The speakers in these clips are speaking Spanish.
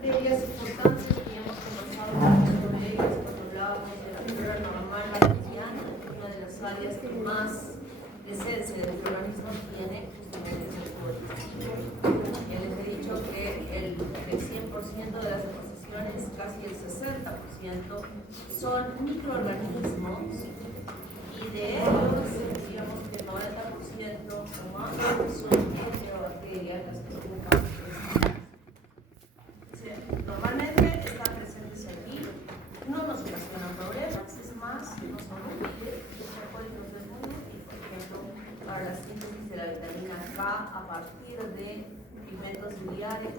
materias importantes que hemos conversado sobre ellas cuando hablábamos de la flora normal bacteriana, una de las áreas que más presencia del organismo tiene justamente es el tubo digestivo. Ya les he dicho que el 100% de las deposiciones, casi el 60%, son microorganismos y de ellos, digamos que el 90% o más son enterobacterias, las que ocupan. Normalmente están presentes aquí, no nos ocasionan problemas, es más, no son útiles. El alcohólicos es muy útil, por ejemplo, para la síntesis de la vitamina K a partir de pigmentos biliares.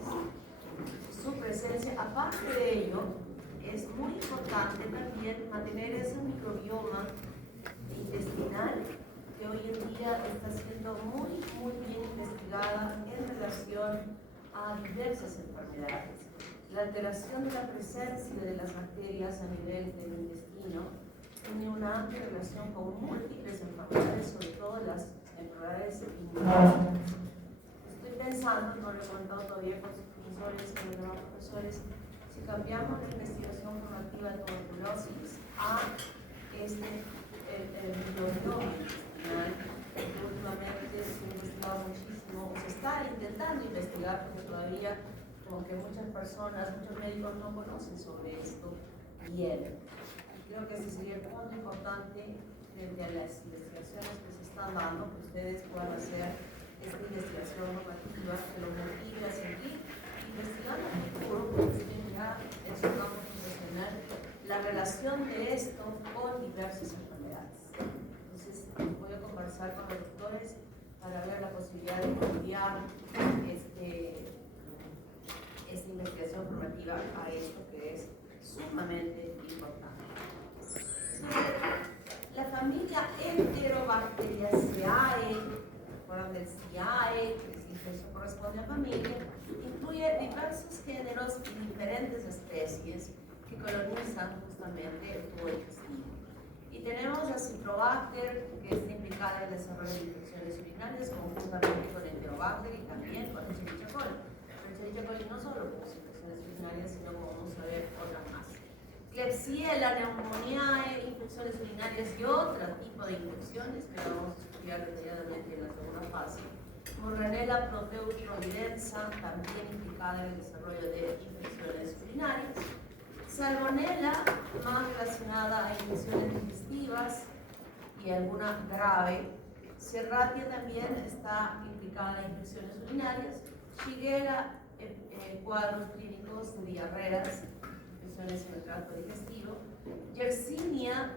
Su presencia, aparte de ello, es muy importante también mantener ese microbioma intestinal que hoy en día está siendo muy bien investigada en relación a diversas enfermedades. La alteración de la presencia de las bacterias a nivel del intestino tiene una amplia relación con múltiples enfermedades, sobre todo las enfermedades inmunológicas. Estoy pensando, no lo he contado todavía con sus profesores, con los demás profesores, si cambiamos la investigación formativa de tuberculosis a el microbioma intestinal, que últimamente se ha investigado muchísimo, o se está intentando investigar, porque todavía como que muchas personas, muchos médicos no conocen sobre esto bien. Creo que ese sería el punto importante frente a las investigaciones que se están dando, que ustedes puedan hacer esta investigación normativa que los motive a seguir investigando a futuro, porque estén ya en su campo profesional, la relación de esto con diversas enfermedades. Entonces, voy a conversar con los doctores para ver la posibilidad de enviar esta investigación formativa a esto que es sumamente importante. La familia Enterobacteriaceae, recuerdan del CIAE, que eso corresponde a familia, incluye diversos géneros y diferentes especies que colonizan justamente el tubo digestivo. Y tenemos a Citrobacter, que está implicada en el desarrollo de infecciones urinarias, conjuntamente con Enterobacter y también con Escherichia coli. Escherichia coli no solo produce infecciones urinarias, sino como vamos a ver otras más. Klebsiella, pneumoniae, infecciones urinarias y otro tipo de infecciones que vamos a estudiar detalladamente en la segunda fase. Morganella proteus-providenza, también implicada en el desarrollo de infecciones urinarias. Salmonella, más relacionada a infecciones digestivas y alguna grave. Serratia también está implicada en infecciones urinarias. Shigella, cuadros clínicos de diarreas, infecciones en el tracto digestivo. Yersinia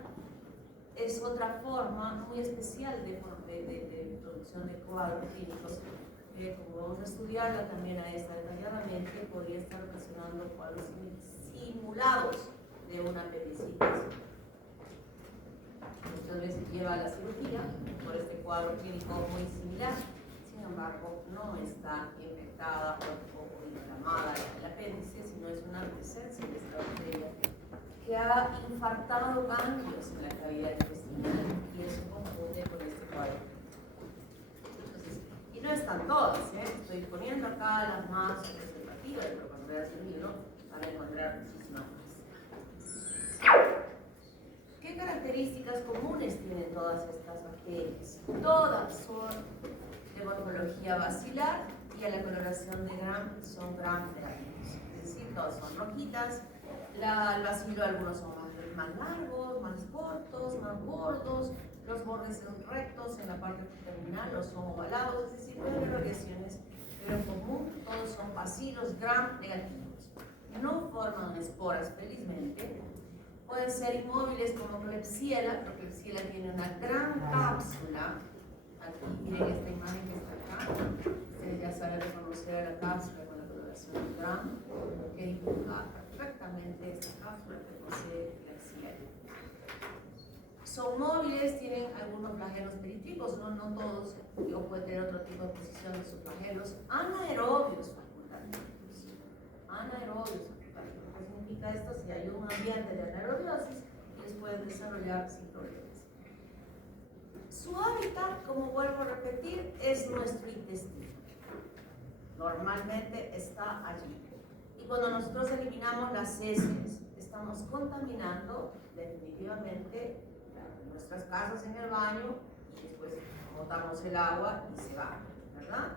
es otra forma muy especial de producción de cuadros clínicos. Como vamos a estudiarla también a esta detalladamente, podría estar ocasionando cuadros simulados de una apendicitis. Muchas veces lleva a la cirugía por este cuadro clínico muy similar, sin embargo no está infectada o inflamada el apéndice, sino es una presencia de esta bacteria que ha infartado ganglios en la cavidad intestinal y eso confunde con este cuadro. Entonces, y no están todas, estoy poniendo acá las más representativas, pero cuando veas el libro van a encontrar muchísimas más. ¿Qué características comunes tienen todas estas bacterias? Todas son de morfología basilar y a la coloración de Gram son gram-negativos, es decir, todas son rojitas. El bacilo, algunos son más largos, más cortos, más gordos, los bordes son rectos en la parte terminal, los son ovalados, es decir, puede haber variaciones, pero en común todos son bacilos gram-negativos. No forman esporas, felizmente. Pueden ser inmóviles como Klebsiella, porque Klebsiella tiene una gran cápsula. Aquí miren esta imagen que está acá. Ustedes ya saben reconocer a la cápsula con la coloración gram, que dibuja perfectamente esta cápsula que posee Klebsiella. Son móviles, tienen algunos flagelos perítlicos, no todos, o pueden tener otro tipo de posición de sus flagelos. Anaerobios facultativos. Anaerobios facultativos. ¿Qué significa esto? Si hay un ambiente de anaerobiosis, ellos pueden desarrollar sin problemas. Su hábitat, como vuelvo a repetir, es nuestro intestino. Normalmente está allí. Y cuando nosotros eliminamos las heces, estamos contaminando definitivamente nuestras casas en el baño y después botamos el agua y se va, ¿verdad?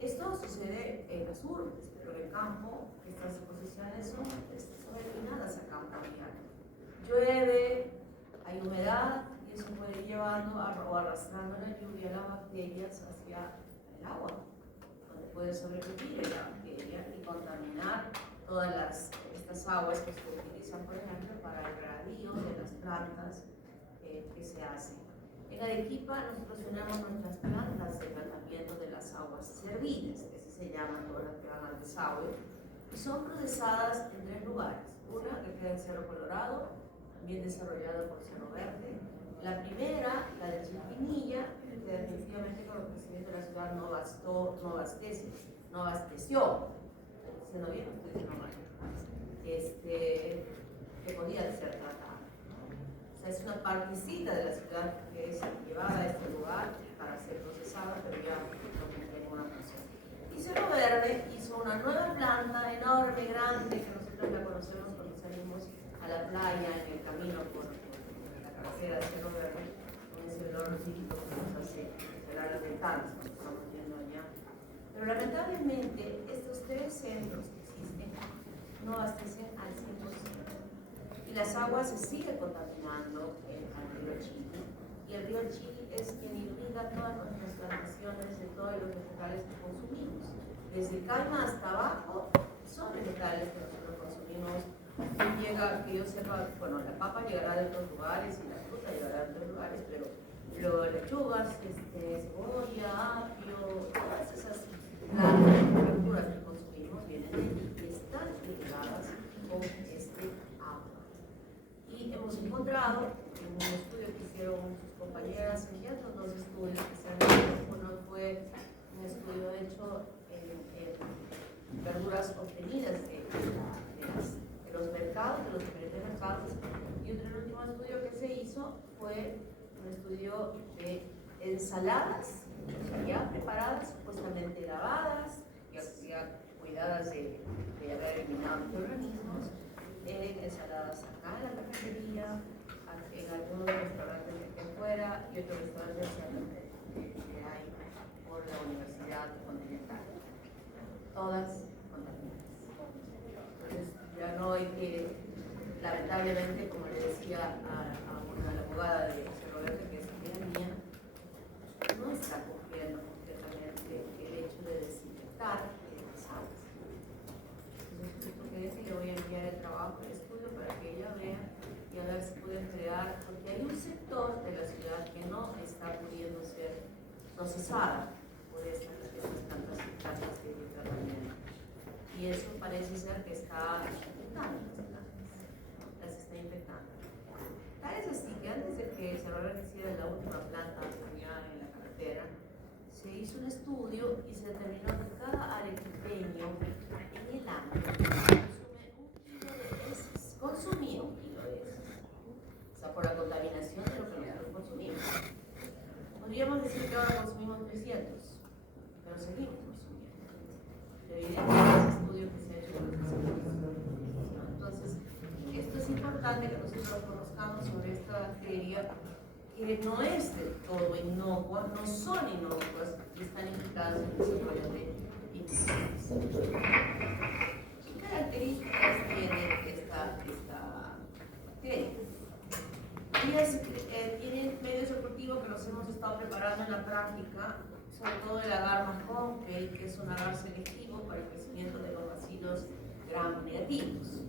Esto sucede en las urbes, pero en el campo estas exposiciones son eliminadas a campo diario. Llueve, hay humedad y eso puede ir llevando o arrastrando la lluvia las bacterias hacia el agua, donde puede sobrevivir la bacteria y contaminar todas estas aguas que se utilizan, por ejemplo, para el regadío de las plantas que se hacen. En Arequipa nosotros tenemos nuestras plantas de tratamiento de las aguas servidas, que así se llaman todas las que van al desagüe, y son procesadas en 3 lugares. Una que queda en Cerro Colorado, también desarrollada por Cerro Verde. La primera, la de Chilpinilla, que definitivamente con el crecimiento de la ciudad no abasteció, diciendo bien, ustedes no van, que podía ser tratada. O sea, es una partecita de la ciudad que es llevada a este lugar para ser procesada, pero ya no tiene ninguna función. Y Cerro Verde hizo una nueva planta enorme, grande, que nosotros la conocemos cuando salimos a la playa en el camino por la carretera de Cerro Verde, con ese olor rico que nos hace cerrar las ventanas cuando estamos yendo allá. Pero lamentablemente estos 3 centros que existen no abastecen al 100%. Y las aguas se siguen contaminando al río Chili. Y el río Chili es quien irriga todas nuestras plantaciones de todos los vegetales que consumimos. Desde calma hasta abajo son vegetales que nosotros consumimos. Que yo sepa, bueno, la papa llegará de otros lugares y la fruta llegará de otros lugares, pero lechugas, cebolla, apio, todas esas plantas y verduras que consumimos vienen de allí y están irrigadas con este agua. Y hemos encontrado en un estudio que hicieron sus compañeras en otros 2 estudios que se han hecho. Uno fue un estudio hecho en verduras obtenidas de los mercados, de los diferentes mercados, y el último estudio que se hizo fue un estudio de ensaladas ya preparadas, supuestamente lavadas, ya cuidadas de haber eliminado microorganismos, ensaladas acá en la cafetería, en algunos restaurantes de aquí afuera y otros restaurantes que hay por la Universidad Continental. Todas contaminadas. Entonces, ya no hay que, lamentablemente, como le decía a la abogada de Cerro Verde, que es amiga mía, no está cumpliendo completamente el hecho de desinfectar las aguas. Entonces, esto que decir, le voy a enviar el trabajo de estudio para que ella vea y a ver si pueden crear, porque hay un sector de la ciudad que no está pudiendo ser procesada por estas plantas de tratamiento. Y eso parece ser que está infectando las está infectando. Tal es así que antes de que Cerro Verde hiciera la última planta allá en la carretera, se hizo un estudio y se determinó que cada arequipeño en el año consumía 1 kilo de heces. O sea, por la contaminación de lo que nosotros consumimos. Podríamos decir que ahora consumimos 300, pero seguimos consumiendo. Evidentemente, ese estudio que se ha hecho con los pacientes. Entonces, esto es importante que nosotros conozcamos sobre esta bacteria que no es del todo inocua, no son inocuas y están implicadas en el desarrollo de infecciones. ¿Qué características tiene esta bacteria? Ellas tienen medios de cultivo que los hemos estado preparando en la práctica, sobre todo el agar marrón, que es un agar selectivo para el crecimiento de los bacilos gram negativos.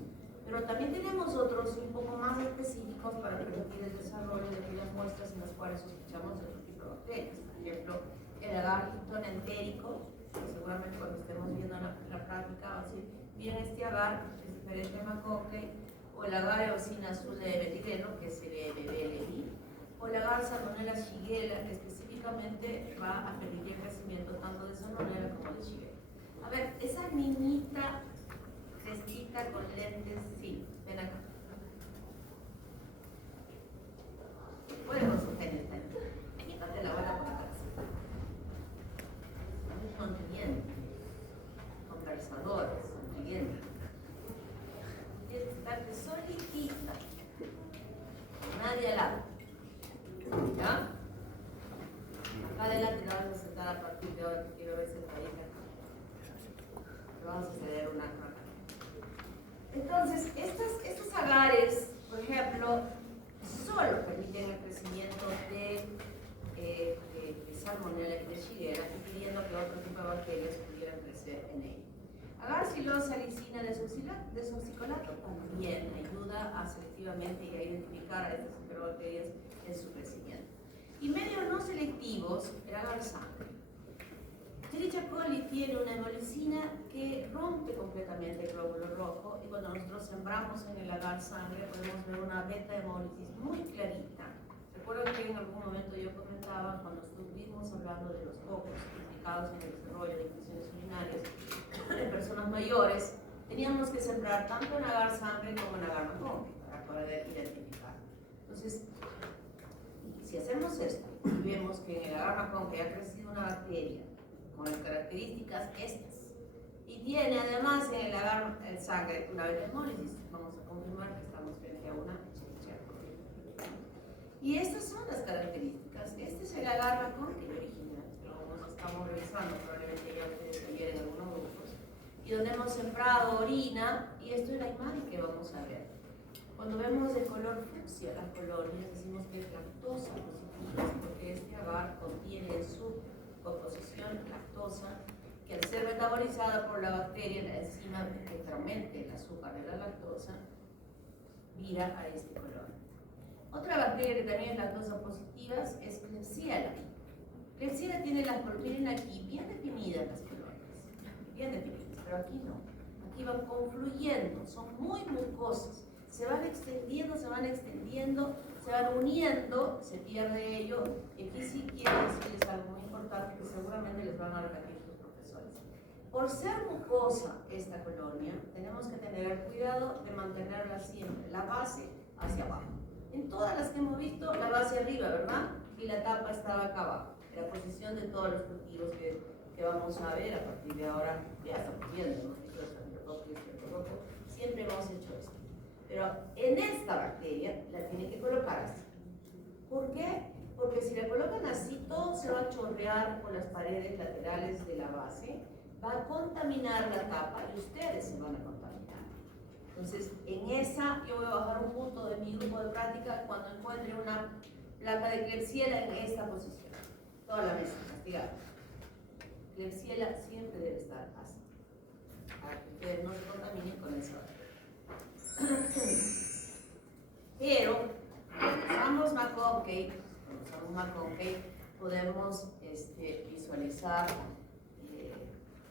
Pero también tenemos otros un poco más específicos para permitir el desarrollo de aquellas muestras en las cuales sospechamos de otro tipo de bacterias. Por ejemplo, el agar entérico, que seguramente cuando estemos viendo la práctica va a decir, miren este agar, es diferente a macoque, o el agar eosina azul de metileno, que es el EBBLI, o el agar Salmonella shigella, que específicamente va a permitir el crecimiento tanto de Salmonella como de shigella. A ver, esa niñita fresquita con lentes, sí, ven acá. Puede con su gel, date la bola por atrás. Muy sonriente, conversador, sonriente. una crack. Entonces, estos agares, por ejemplo, solo permiten el crecimiento de Salmonella y Klebsiella, impidiendo que otro tipo de bacterias pudieran crecer en ella. Agar silosalicina desoxicolato también ayuda a selectivamente y a identificar a estas superbacterias en su crecimiento. Y medios no selectivos, el agar sangre. Escherichia coli tiene una hemolicina que rompe completamente el glóbulo rojo, y cuando nosotros sembramos en el agar sangre podemos ver una beta hemólisis muy clarita. Recuerdo que en algún momento yo comentaba, cuando estuvimos hablando de los focos implicados en el desarrollo de infecciones urinarias en personas mayores, teníamos que sembrar tanto en agar sangre como en agar marrón para poder identificar. Entonces, si hacemos esto y vemos que en el agar marrón que ha crecido una bacteria con las características estas, y tiene además en el agar sangre una beta hemólisis, vamos a confirmar que estamos frente a una Escherichia coli. Y estas son las características. Este es el agar marrón que original, lo estamos revisando, probablemente ya ustedes ayer en algunos grupos, y donde hemos sembrado orina, y esto es la imagen que vamos a ver. Cuando vemos de color fucsia las colonias, decimos que es lactosa positiva, porque este agar contiene en su composición lactosa, que al ser metabolizada por la bacteria, la enzima que fermente el azúcar de la lactosa, vira a este color. Otra bacteria que también es lactosa positiva es Klebsiella. Klebsiella tiene las, miren aquí, bien definidas las colonias, bien definidas, pero aquí no. Aquí van confluyendo, son muy mucosas, se van extendiendo, se van uniendo, se pierde ello. Y aquí sí quiero decirles algo muy importante que seguramente les van a repetir sus profesores. Por ser mucosa esta colonia, tenemos que tener cuidado de mantenerla siempre, la base hacia abajo. En todas las que hemos visto, la base arriba, ¿verdad? Y la tapa estaba acá abajo. La posición de todos los cultivos que vamos a ver a partir de ahora, ya estamos viendo, ¿no? Siempre hemos hecho esto. Pero en esta bacteria la tienen que colocar así. ¿Por qué? Porque si la colocan así, todo se va a chorrear por las paredes laterales de la base, va a contaminar la tapa y ustedes se van a contaminar. Entonces, en esa yo voy a bajar un punto de mi grupo de práctica cuando encuentre una placa de Klebsiella en esta posición. Toda la mesa, castigada. Klebsiella siempre debe estar así, para que ustedes no se contaminen con esa bacteria. Pero cuando usamos McConkey, podemos visualizar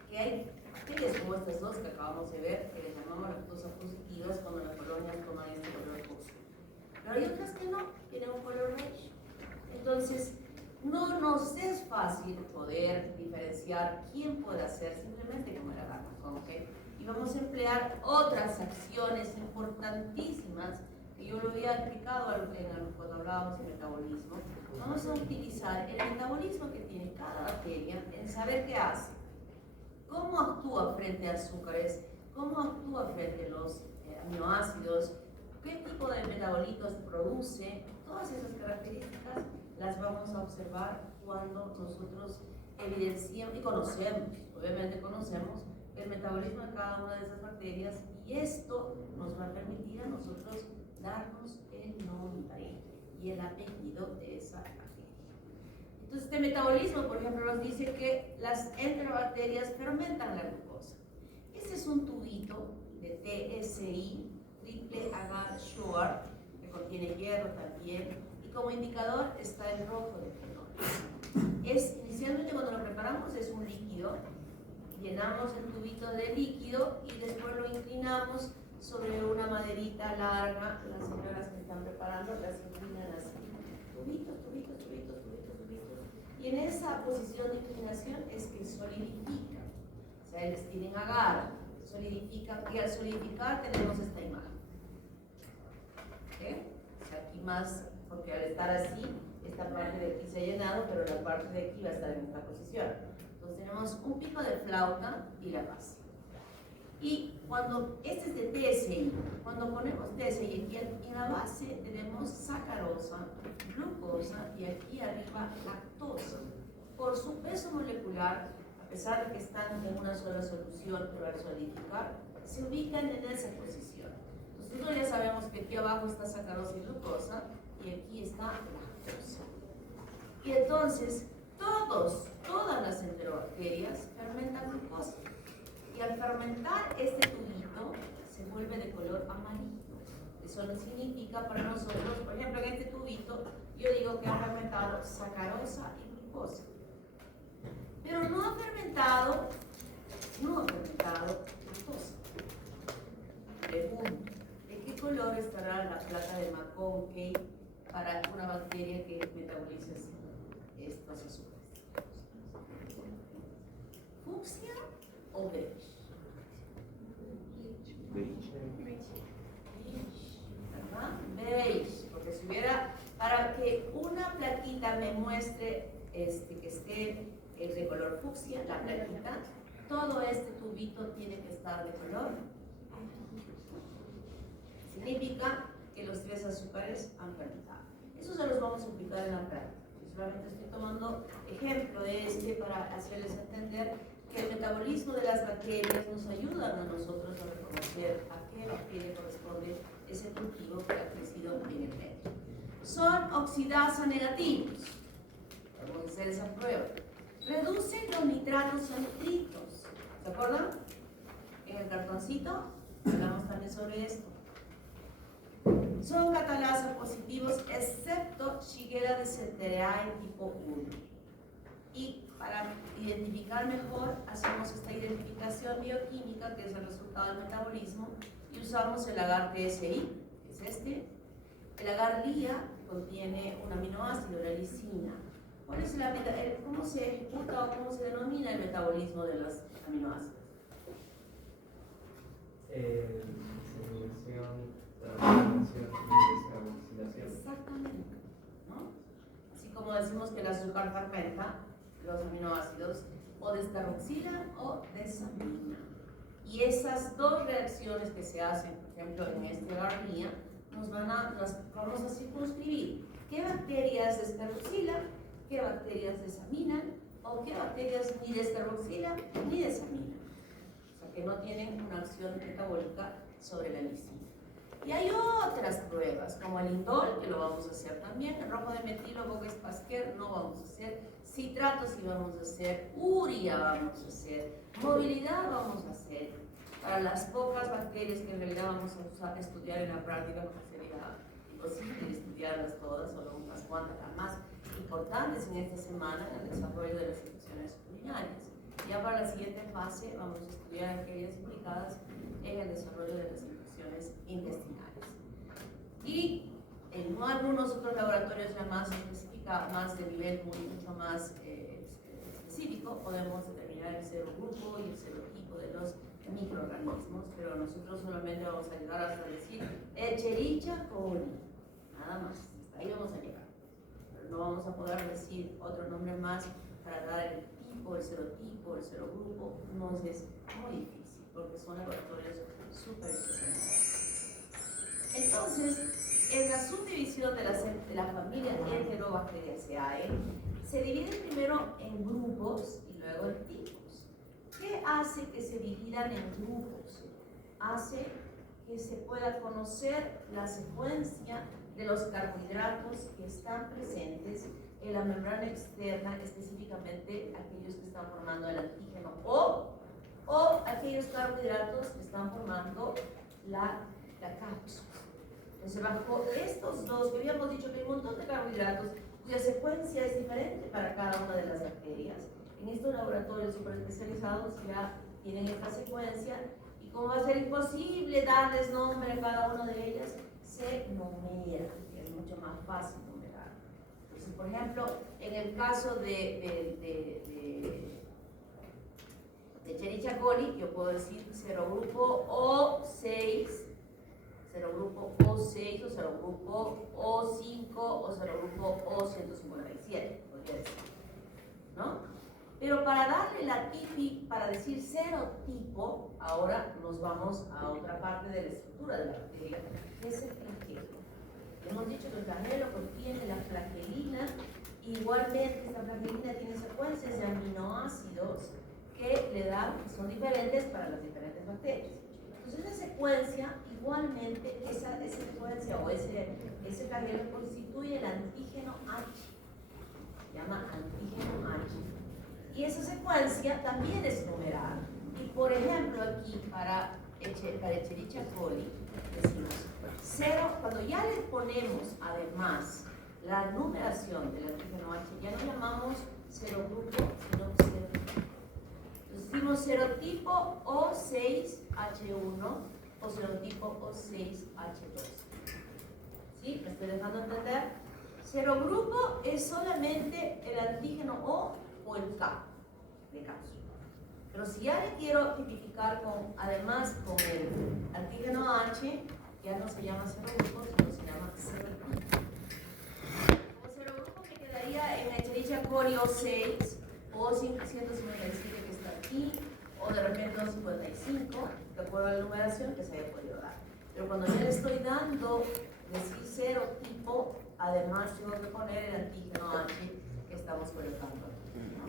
que hay bacterias como estas dos que acabamos de ver, que les llamamos lactosa positivas cuando las colonias toman este color fucsia. Pero hay otras que no, tienen un color beige. Entonces, no nos es fácil poder diferenciar quién puede hacer simplemente como el agar McConkey. Y vamos a emplear otras acciones importantísimas que yo lo había explicado cuando hablábamos de metabolismo. Vamos a utilizar el metabolismo que tiene cada bacteria en saber qué hace, cómo actúa frente a azúcares, cómo actúa frente a los aminoácidos, qué tipo de metabolitos produce. Todas esas características las vamos a observar cuando nosotros evidenciamos y conocemos, obviamente conocemos el metabolismo de cada una de esas bacterias, y esto nos va a permitir a nosotros darnos el nombre y el apellido de esa bacteria. Entonces, este metabolismo, por ejemplo, nos dice que las enterobacterias fermentan la glucosa. Este es un tubito de TSI, triple agar sugar, que contiene hierro también, y como indicador está el rojo de fenol. Inicialmente cuando lo preparamos es un líquido. Llenamos el tubito de líquido y después lo inclinamos sobre una maderita larga. Las señoras que están preparando las inclinan así. Tubitos. Y en esa posición de inclinación es que solidifica. O sea, ellos tienen agar, solidifican, y al solidificar tenemos esta imagen. ¿Okay? O sea, aquí más, porque al estar así, esta parte de aquí se ha llenado, pero la parte de aquí va a estar en esta posición. Entonces tenemos un pico de flauta y la base. Y cuando, este es de TSI, cuando ponemos TSI aquí en la base tenemos sacarosa, glucosa y aquí arriba lactosa. Por su peso molecular, a pesar de que están en una sola solución, pero al solidificar, se ubican en esa posición. Nosotros ya sabemos que aquí abajo está sacarosa y glucosa, y aquí está lactosa. Y entonces, todas las enterobacterias fermentan glucosa. Y al fermentar este tubito, se vuelve de color amarillo. Eso no significa para nosotros, por ejemplo, en este tubito, yo digo que ha fermentado sacarosa y glucosa. Pero no ha fermentado glucosa. Pregunto, ¿de qué color estará la placa de McConkey para una bacteria que metaboliza estos azúcares? ¿Fucsia o beige? ¿Verdad? Beige, porque si hubiera, para que una plaquita me muestre que esté de color fucsia, la plaquita, todo este tubito tiene que estar de color. Significa que los 3 azúcares han fermentado. Eso se los vamos a aplicar en la práctica. Yo solamente estoy tomando ejemplo de para hacerles entender que el metabolismo de las bacterias nos ayuda a nosotros a reconocer a qué bacteria corresponde ese cultivo que ha crecido en el medio. Son oxidasa negativos. Vamos a hacer esa prueba. Reducen los nitratos a nitritos. ¿Se acuerdan? En el cartoncito hablamos también sobre esto. Son catalasa positivos excepto Shigella dysenteriae tipo 1. Y para identificar mejor, hacemos esta identificación bioquímica, que es el resultado del metabolismo, y usamos el agar TSI, que es este. El agar LIA contiene un aminoácido, la lisina. ¿Cuál es cómo se ejecuta o cómo se denomina el metabolismo de los aminoácidos? Exactamente, ¿no? Así como decimos que el azúcar fermenta, los aminoácidos o descarboxilan o desaminan. Y esas dos reacciones que se hacen, por ejemplo, en este agar-LIA, las vamos a circunscribir. ¿Qué bacterias descarboxilan? ¿Qué bacterias desaminan? ¿O qué bacterias ni descarboxilan ni desaminan? O sea, que no tienen una acción metabólica sobre la lisina. Y hay otras pruebas, como el indol, que lo vamos a hacer también, el rojo de metilo, Voges-Pasquier, no vamos a hacer, citratos sí vamos a hacer, urea vamos a hacer, movilidad vamos a hacer. Para las pocas bacterias que en realidad vamos a estudiar en la práctica, porque sería imposible estudiarlas todas, solo unas cuantas, las más importantes en esta semana, en el desarrollo de las infecciones urinarias. Ya para la siguiente fase vamos a estudiar aquellas implicadas en el desarrollo de las infecciones intestinales. Y en algunos otros laboratorios ya más específicos, más de nivel mucho más específico, podemos determinar el serogrupo y el serotipo de los microorganismos, pero nosotros solamente vamos a llegar hasta decir Escherichia coli, nada más, hasta ahí vamos a llegar. Pero no vamos a poder decir otro nombre más para dar el tipo, el serotipo, el serogrupo, nos es muy difícil, porque son laboratorios súper especializados. Entonces, en la subdivisión de la familia Enterobacteriaceae, se divide primero en grupos y luego en tipos. ¿Qué hace que se dividan en grupos? Hace que se pueda conocer la secuencia de los carbohidratos que están presentes en la membrana externa, específicamente aquellos que están formando el antígeno o aquellos carbohidratos que están formando la cápsula. Entonces, bajo estos dos, que habíamos dicho que hay un montón de carbohidratos cuya secuencia es diferente para cada una de las bacterias, en estos laboratorios super especializados ya tienen esta secuencia, y como va a ser imposible darles nombre a cada una de ellas, se numera, que es mucho más fácil numerar. Entonces, por ejemplo, en el caso de Escherichia coli, yo puedo decir serogrupo O6, serogrupo O6 o serogrupo O5 o serogrupo O157, podría decir, ¿no? Pero para darle la para decir serotipo, ahora nos vamos a otra parte de la estructura de la bacteria, que es el flagelo. Hemos dicho que el flagelo contiene la flagelina, igualmente esta flagelina tiene secuencias de aminoácidos que le dan, que son diferentes para las diferentes bacterias. Entonces esa secuencia, igualmente, esa secuencia o ese flagelo constituye el antígeno H, se llama antígeno H. Y esa secuencia también es numerada. Y por ejemplo aquí para Escherichia coli decimos 0, cuando ya le ponemos además la numeración del antígeno H, ya no llamamos serogrupo, sino serotipo. Entonces decimos serotipo O6H1 o serotipo O6H2. ¿Sí? ¿Me estoy dejando entender? Serogrupo es solamente el antígeno O el K de cápsula. Pero si ya le quiero tipificar además con el antígeno H, ya no se llama serogrupo, sino se llama serotipo. Como serogrupo me quedaría en Escherichia coli O6 o 157 que está aquí, o de repente 255, de acuerdo a la numeración que se haya podido dar. Pero cuando ya le estoy dando decir serotipo, además tengo que poner el antígeno H que estamos colocando aquí, ¿no?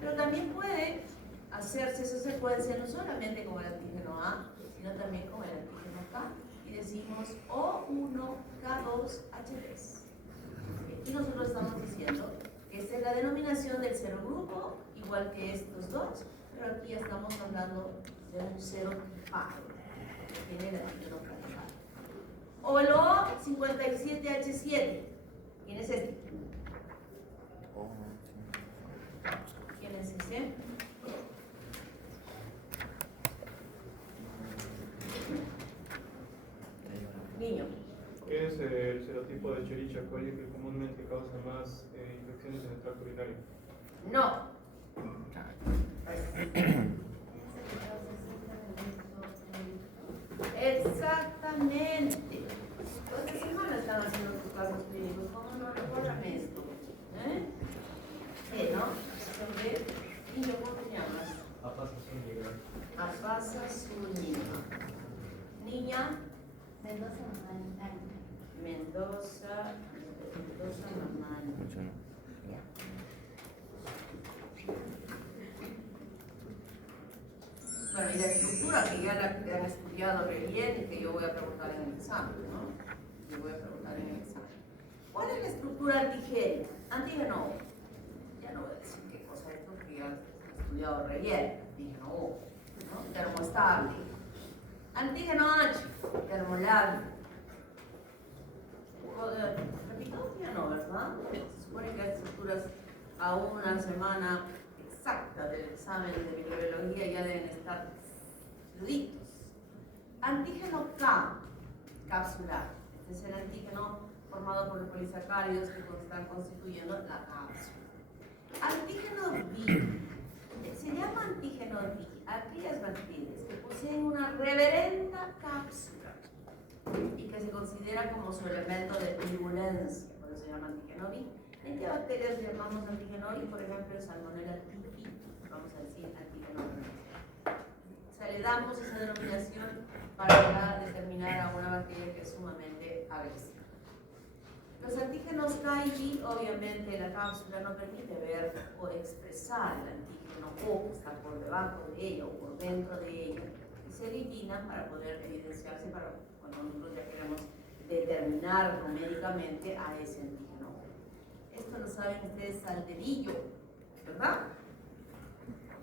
Pero también puede hacerse esa secuencia no solamente con el antígeno A, sino también con el antígeno K, y decimos O1K2H3. Aquí nosotros estamos diciendo que esta es la denominación del serogrupo, igual que estos dos, pero aquí estamos hablando de un serotipado, que tiene el antígeno K. O el O57H7, ¿quién es este? ¿Quién es ese? Niño. ¿Qué es el serotipo de Escherichia coli que comúnmente causa más infecciones en el tracto urinario? No. Exactamente. ¿Cuántas semanas están haciendo tus casos clínicos? ¿Cómo no recuerdan esto? ¿No? Niño, ¿cómo te llamas? Afasa Zúñiga. Afasa Zúñiga. Niña. Mendoza Mamani. Mendoza Mamani. Bueno, y la estructura que ya la han estudiado re bien y que yo voy a preguntar en el examen, ¿no? Yo voy a preguntar en el examen. ¿Cuál es la estructura antigénica? Antígeno O. Ya no voy a decir qué cosa es porque ya he estudiado re bien. Antígeno O, ¿no? Termoestable. Antígeno H, termolable. Repito, ya no, ¿verdad? Se supone que las estructuras a una semana exacta del examen de microbiología ya deben estar fluidos. Antígeno K, capsular. Este es el antígeno formado por los polisacáridos que están constituyendo la cápsula. Antígeno B. Se llama antígeno B a aquellas bacterias que poseen una reverenda cápsula y que se considera como su elemento de virulencia, por eso se llama antígeno B. ¿En qué bacterias llamamos antígeno B? Por ejemplo, Salmonella typhi, vamos a decir antígeno B. O sea, le damos esa denominación para determinar a una bacteria que es sumamente agresiva. Los antígenos K y B, obviamente la cápsula no permite ver o expresar el antígeno O que está por debajo de ella o por dentro de ella, y se eliminan para poder evidenciarse para cuando nosotros ya queremos determinar numéricamente a ese antígeno O. Esto lo saben ustedes al dedillo, ¿verdad?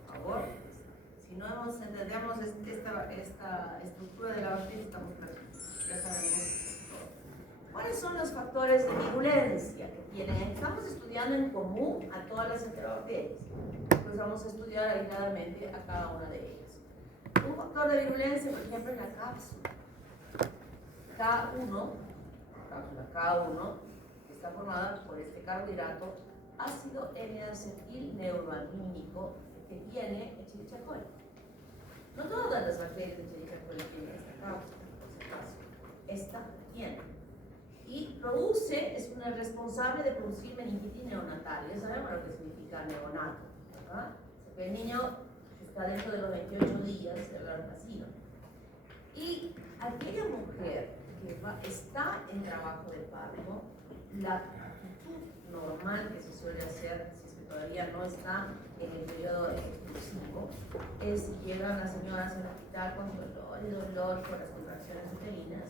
Por favor, si no entendemos esta estructura de la bacteria, estamos perdidos. Ya sabemos. ¿Cuáles son los factores de virulencia que tienen? Estamos estudiando en común a todas las enterobacterias. Pues vamos a estudiar aisladamente a cada una de ellas. Un factor de virulencia, por ejemplo, es la cápsula. K1, cápsula K1, que está formada por este carbohidrato ácido N-acetil neuroamínico que tiene Escherichia coli. No todas las bacterias de Escherichia coli tienen esta cápsula, por si acaso. Esta tiene. Y produce, es una responsable de producir meningitis neonatal. Ya sabemos lo que significa neonato, ¿verdad? O sea, que el niño está dentro de los 28 días de haber nacido. Y aquella mujer que está en trabajo de parto, la actitud normal que se suele hacer, si es que todavía no está en el periodo exclusivo, es si llegan las señoras al hospital con dolor por las contracciones uterinas,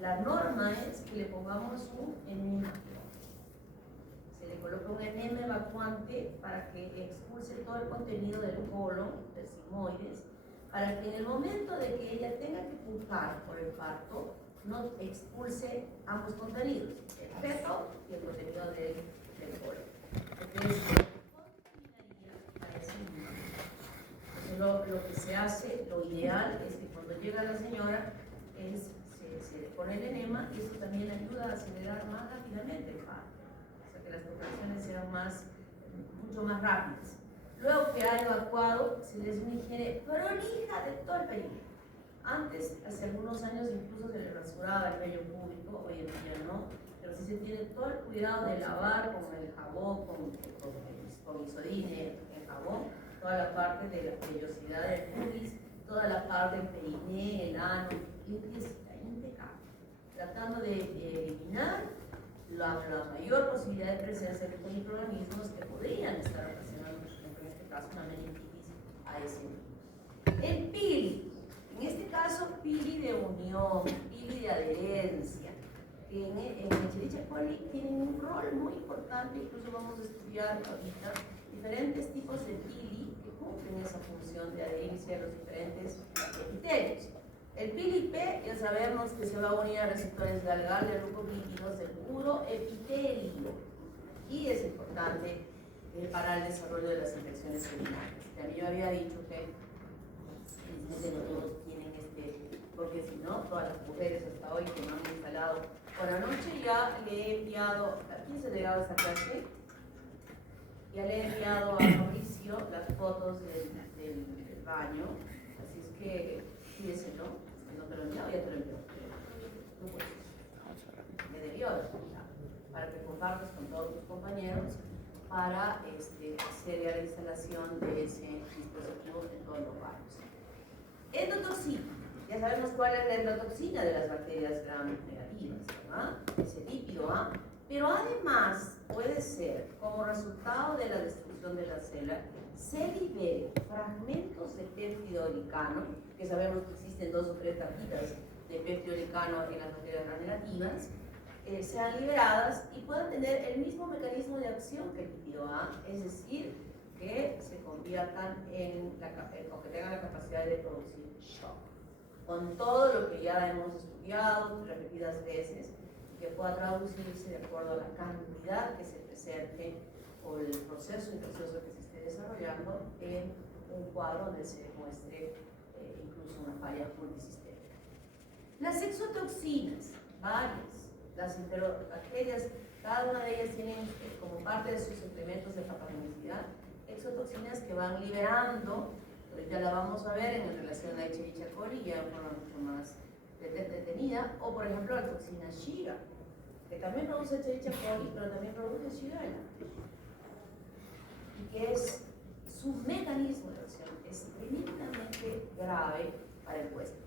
la norma es que le pongamos un enema. Se le coloca un enema evacuante para que expulse todo el contenido del colon, del sigmoides, para que en el momento de que ella tenga que pujar por el parto, no expulse ambos contenidos, el feto y el contenido del colon. Entonces, para ese niño. Entonces, lo que se hace, lo ideal es que cuando llega la señora, se le pone el enema y eso también ayuda a acelerar más rápidamente el parto, o sea que las contracciones sean mucho más rápidas. Luego que ha evacuado, se les da una higiene prolija de todo el perímetro. Antes, hace algunos años, incluso se le rasuraba el vello público, hoy en día no, pero sí se tiene todo el cuidado de lavar con el jabón, con isodine, el jabón, toda la parte de la vellosidad del pubis, toda la parte del periné, el ano, limpiecita, impecable, tratando de eliminar la mayor posibilidad de presencia de estos microorganismos que podrían estar ocasionando, en este caso, una meningitis a ese niño. El pili, en este caso, pili de unión, pili de adherencia, que en Escherichia coli tienen un rol muy importante, incluso vamos a estudiar ahorita diferentes tipos de pili que cumplen esa función de adherencia a los diferentes epitelios. El pili P, ya sabemos que se va a unir a receptores Galgal de leucocíticos del puro epitelio y es importante para el desarrollo de las infecciones urinarias. Ya yo había dicho que no todos tienen porque si no, todas las mujeres hasta hoy que no han instalado. Por la noche ya le he enviado, ¿a quién se le daba esta clase? Ya le he enviado a Mauricio las fotos del baño, así es que fíjese, ¿no? No te lo he enviado, ya te lo he enviado. Me debió para que compartas con todos tus compañeros para hacer la instalación de ese dispositivo en todos los barrios. Endotoxina. Ya sabemos cuál es la endotoxina de las bacterias gram negativas, ¿verdad? Ese lípido A. Pero además puede ser, como resultado de la destrucción de la célula, se liberen fragmentos de peptidoglicano, que sabemos que existen 2 o 3 tapitas de peptidoglicano en las bacterias gram negativas, sean liberadas y puedan tener el mismo mecanismo de acción que el lípido A, es decir, que se conviertan o que tengan la capacidad de producir shock. Con todo lo que ya hemos estudiado repetidas veces, que pueda traducirse de acuerdo a la cantidad que se presente o el proceso infeccioso que se esté desarrollando en un cuadro donde se muestre incluso una falla multisistémica. Las exotoxinas, varias, las enterobacterias, cada una de ellas tienen como parte de sus suplementos de patogenicidad exotoxinas que van liberando, ahorita la vamos a ver en relación a Escherichia coli ya de forma mucho más detenida, o por ejemplo la toxina Shiga, que también produce Escherichia coli, pero también produce Shigella, y que es su mecanismo de acción es tremendamente grave para el huésped.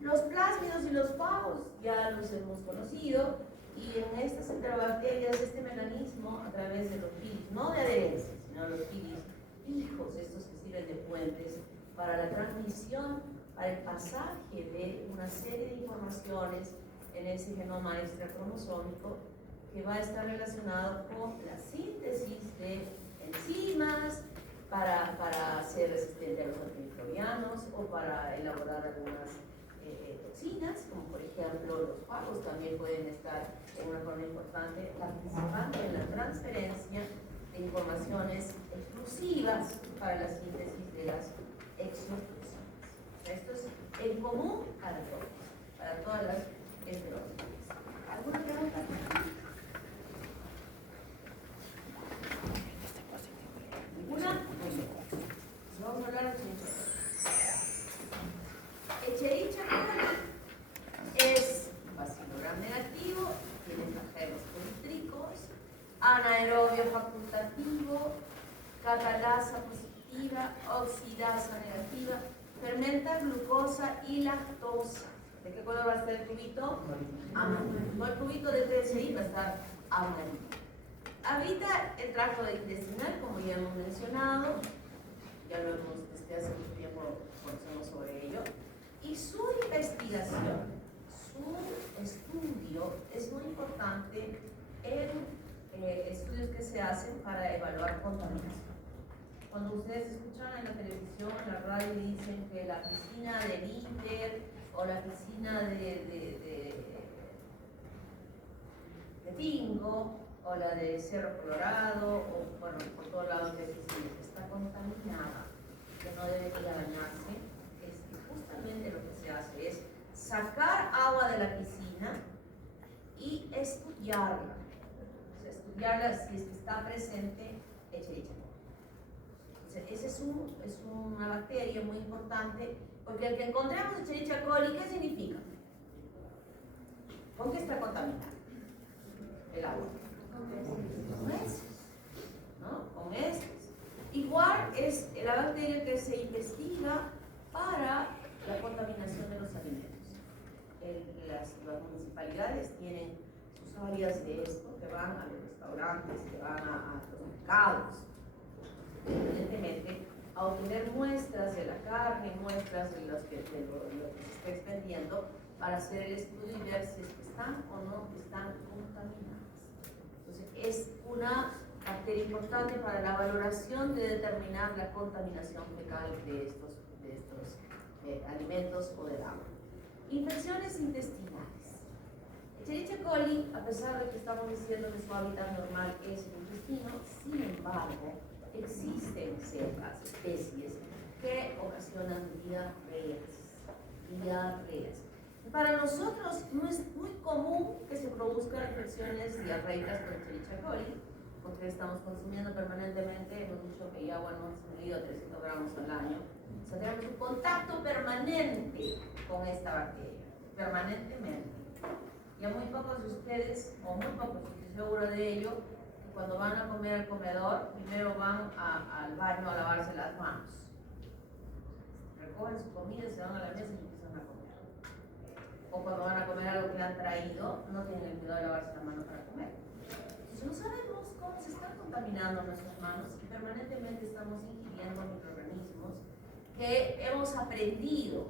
Los plásmidos y los fagos ya los hemos conocido, y en estas enterobacterias este mecanismo a través de los pilis, no de adherencia, sino los pilis fijos, estos que sirven de puentes para la transmisión, para el pasaje de una serie de informaciones en ese genoma extracromosómico que va a estar relacionado con la síntesis de enzimas para ser resistente a los antimicrobianos o para elaborar algunas toxinas, como por ejemplo los fagos también pueden estar en una forma importante participando en la transferencia de informaciones exclusivas para la síntesis de las exotoxinas. Esto es en común para todas las enterobacterias. ¿Alguna pregunta? ¿Ninguna? Vamos a hablar de Escherichia coli es bacilo gram negativo, tiene flagelos politricos, anaerobio facultativo, catalasa positiva, oxidasa negativa, fermenta glucosa y lactosa. ¿De qué color va a estar el tubito? Amarillo. No, el tubito de TSI va a estar amarillo. habita el tracto intestinal, como ya hemos mencionado, ya lo hemos desde hace mucho tiempo conocemos sobre ello, y su investigación, su estudio es muy importante en estudios que se hacen para evaluar contaminación. Cuando ustedes escuchan en la televisión, en la radio, dicen que la piscina del Inter o la piscina de Tingo o la de Cerro Colorado o bueno, por todos lados de piscina está contaminada, que no debería dañarse, es que justamente lo que se hace es sacar agua de la piscina y estudiarla. O sea, estudiarla si es que está presente Escherichia coli. Esa es una bacteria muy importante, porque el que encontremos Escherichia coli, ¿qué significa? ¿Con qué está contaminada? El agua. Con heces, ¿no? Con heces. Igual es la bacteria que se investiga para la contaminación de los alimentos. Las municipalidades tienen sus áreas de esto, que van a los restaurantes, que van a los mercados, evidentemente, a obtener muestras de la carne, muestras de lo que se está expendiendo, para hacer el estudio y ver si es que están o no están contaminadas. Entonces, es una bacteria importante para la valoración de determinar la contaminación fecal de estos alimentos o del agua. Infecciones intestinales. Escherichia coli, a pesar de que estamos diciendo que su hábitat normal es el intestino, sin embargo, existen ciertas especies que ocasionan diarreas. Para nosotros no es muy común que se produzcan infecciones diarreicas por Escherichia coli, porque estamos consumiendo permanentemente, hemos dicho que ya hemos consumido 300 gramos al año. O sea, tenemos un contacto permanente con esta bacteria, permanentemente. Y a muy pocos de ustedes, o muy pocos, estoy segura de ello, que cuando van a comer al comedor, primero van al baño a lavarse las manos. Recogen su comida, se van a la mesa y empiezan a comer. O cuando van a comer algo que le han traído, no tienen el cuidado de lavarse la mano para comer. Entonces no sabemos cómo se están contaminando nuestras manos y permanentemente estamos ingiriendo microorganismos que hemos aprendido,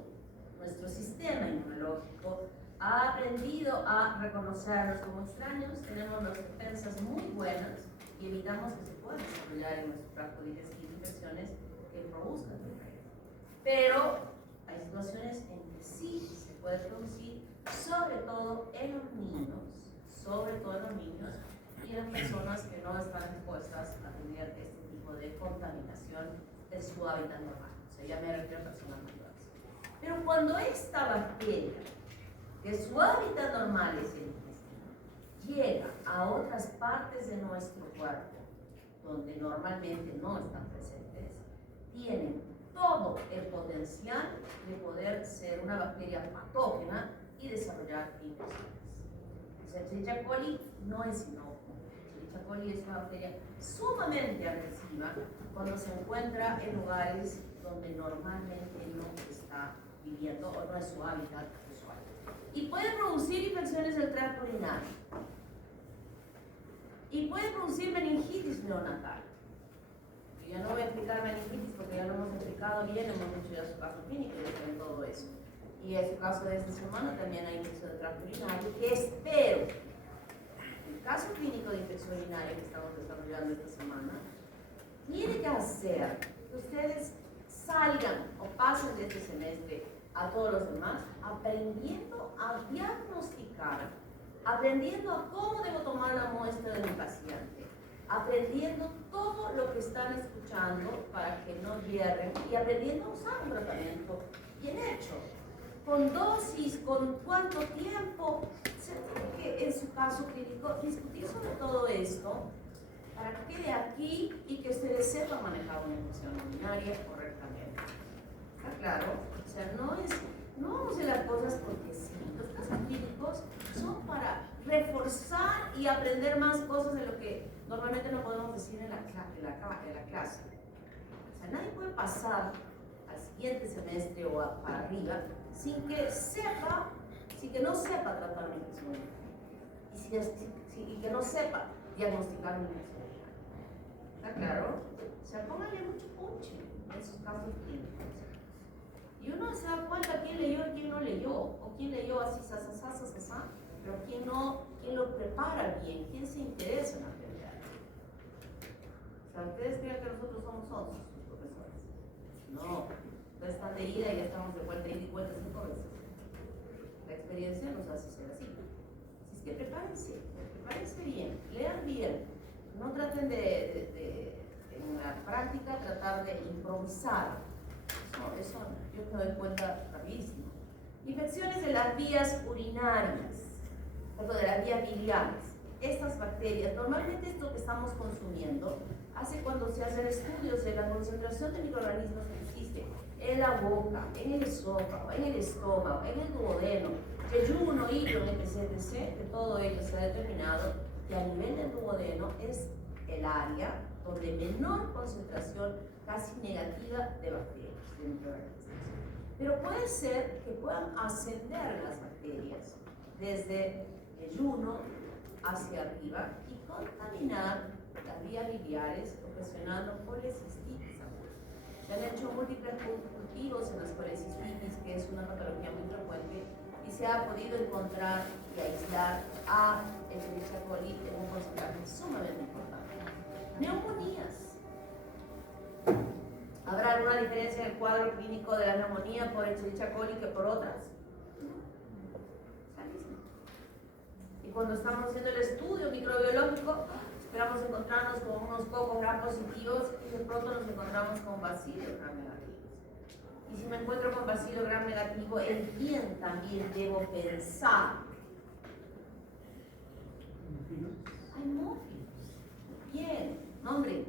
nuestro sistema inmunológico ha aprendido a reconocerlos como extraños, tenemos las defensas muy buenas y evitamos que se puedan desarrollar en nuestro tracto digestivo infecciones que produzcan diarrea. Pero hay situaciones en que sí se puede producir, sobre todo en los niños, y en las personas que no están expuestas a tener este tipo de contaminación de su hábitat normal. O sea, ya me refiero a personas mayores. Pero cuando esta bacteria, que su hábitat normal es el intestino, llega a otras partes de nuestro cuerpo, donde normalmente no están presentes, tienen todo el potencial de poder ser una bacteria patógena y desarrollar infecciones. Escherichia coli no es inocua. Escherichia coli es una bacteria sumamente agresiva cuando se encuentra en lugares donde normalmente no está viviendo o no es su hábitat usual. Y puede producir infecciones del tracto urinario. Y puede producir meningitis neonatal. Y ya no voy a explicar meningitis porque ya lo hemos explicado bien, hemos hecho ya su caso clínico y en todo eso. Y en su caso de esta semana también hay infección del tracto urinario, que espero, el caso clínico de infección urinaria que estamos desarrollando esta semana, tiene que hacer que ustedes salgan o pasen de este semestre a todos los demás aprendiendo a diagnosticar, aprendiendo a cómo debo tomar la muestra de mi paciente, aprendiendo todo lo que están escuchando para que no hierren y aprendiendo a usar un tratamiento bien hecho, con dosis, con cuánto tiempo. Se tiene que, en su caso clínico, discutir sobre todo esto para que quede aquí y que ustedes sepan manejar una infección urinaria correctamente. ¿Está claro? O sea, no vamos a hacer las cosas porque sí. Los casos clínicos son para reforzar y aprender más cosas de lo que normalmente no podemos decir en la clase. O sea, nadie puede pasar al siguiente semestre o para arriba sin que no sepa tratar una infección urinaria. Y que no sepa diagnosticar una enfermedad. ¿Está claro? O sea, póngale mucho punche en sus casos clínicos. Y uno se da cuenta quién leyó y quién no leyó, o quién leyó así, pero quién lo prepara bien, quién se interesa en la enfermedad. O sea, ustedes creen que nosotros somos sus profesores. No, ustedes están de ida y ya estamos de vuelta y vuelta 5 veces. La experiencia nos hace ser así. Así es que prepárense bien, lean bien. No traten en la práctica, tratar de improvisar. Eso yo me doy cuenta rapidísimo. Infecciones de las vías urinarias, de las vías biliares. Estas bacterias, normalmente esto que estamos consumiendo, hace cuando se hacen estudios de la concentración de microorganismos que existe en la boca, en el esófago, en el estómago, en el duodeno, yeyuno, hilo, etc., de todo ello se ha determinado que a nivel del duodeno es el área donde menor concentración casi negativa de bacterias, de microorganismos. Pero puede ser que puedan ascender las bacterias desde el yeyuno hacia arriba y contaminar las vías biliares, ocasionando colecistitis aguda. Se han hecho múltiples cultivos en las colecistitis, que es una patología muy frecuente, y se ha podido encontrar y aislar a Escherichia coli en un porcentaje sumamente importante. Neumonías. ¿Habrá alguna diferencia en el cuadro clínico de la neumonía por Escherichia coli que por otras? Y cuando estamos haciendo el estudio microbiológico, esperamos encontrarnos con unos cocos gram positivos y de pronto nos encontramos con bacillus gram negativos. Y si me encuentro con bacillus gram negativo, ¿en quién también debo pensar? Hay mófilos. ¿Quién? Nombre.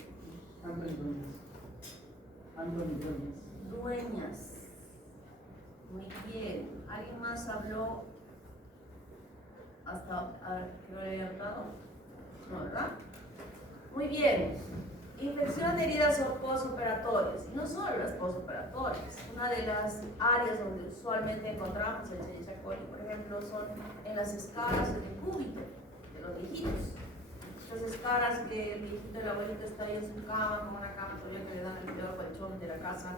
Dueñas. Muy bien. ¿Alguien más habló? Hasta, a ver, ¿qué me había notado? No, ¿verdad? Muy bien. Infección de heridas postoperatorias. Y no solo las postoperatorias. Una de las áreas donde usualmente encontramos el Escherichia coli, por ejemplo, son en las escaras del cúbito de los viejitos. Estas escaras que el viejito, el abuelito está ahí en su cama, como una cama todavía que le dan el peor colchón de la casa.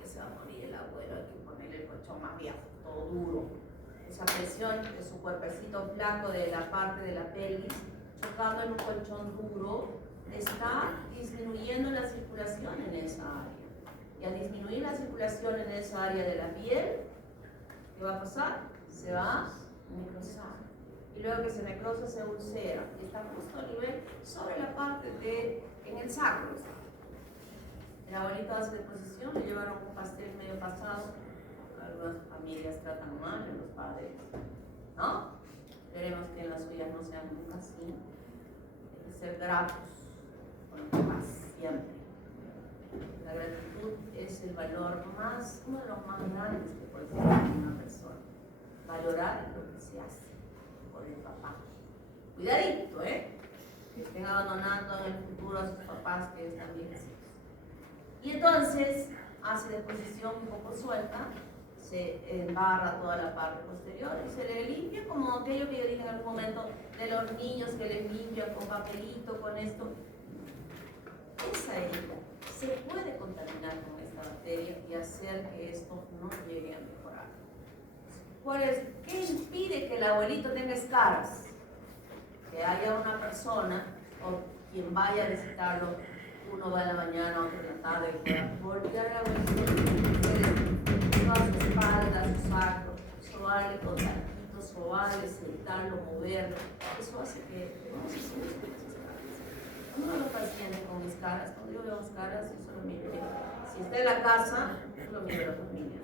Ya se va a morir el abuelo, hay que ponerle el colchón más viejo, todo duro. Esa presión de su cuerpecito flaco de la parte de la pelvis, tocando en un colchón duro, está disminuyendo la circulación en esa área. Y al disminuir la circulación en esa área de la piel, ¿qué va a pasar? Se va a necrosar. Y luego que se necrosa, se ulcera. Y está justo a nivel sobre la parte en el sacro. El abuelito hace deposición, le llevaron un pastel medio pasado. Algunas familias tratan mal a los padres, ¿no? Esperemos que en las suyas no sean nunca así. Hay que ser gratos con los demás, siempre. La gratitud es el valor uno de los más grandes que puede tener una persona. Valorar lo que se hace por el papá. Cuidadito, que estén abandonando en el futuro a sus papás que están bien así. Y entonces hace deposición un poco suelta, se embarra toda la parte posterior y se le limpia como aquello que yo dije en algún momento de los niños que les limpian con papelito, con esto. Esa herida se puede contaminar con esta bacteria y hacer que esto no llegue a mejorar. ¿Qué impide que el abuelito tenga escaras? Que haya una persona o quien vaya a visitarlo, uno va en la mañana, otro en la tarde, y pueda voltear al abuelito, toda su espalda, su sacro, sobarle con taquitos, sobarle, sentarlo, moverlo. Eso hace que no se solucione esas caras. Uno de los pacientes con mis caras, cuando yo veo mis caras, yo solo miro. Si está en la casa, yo lo miro a la familia.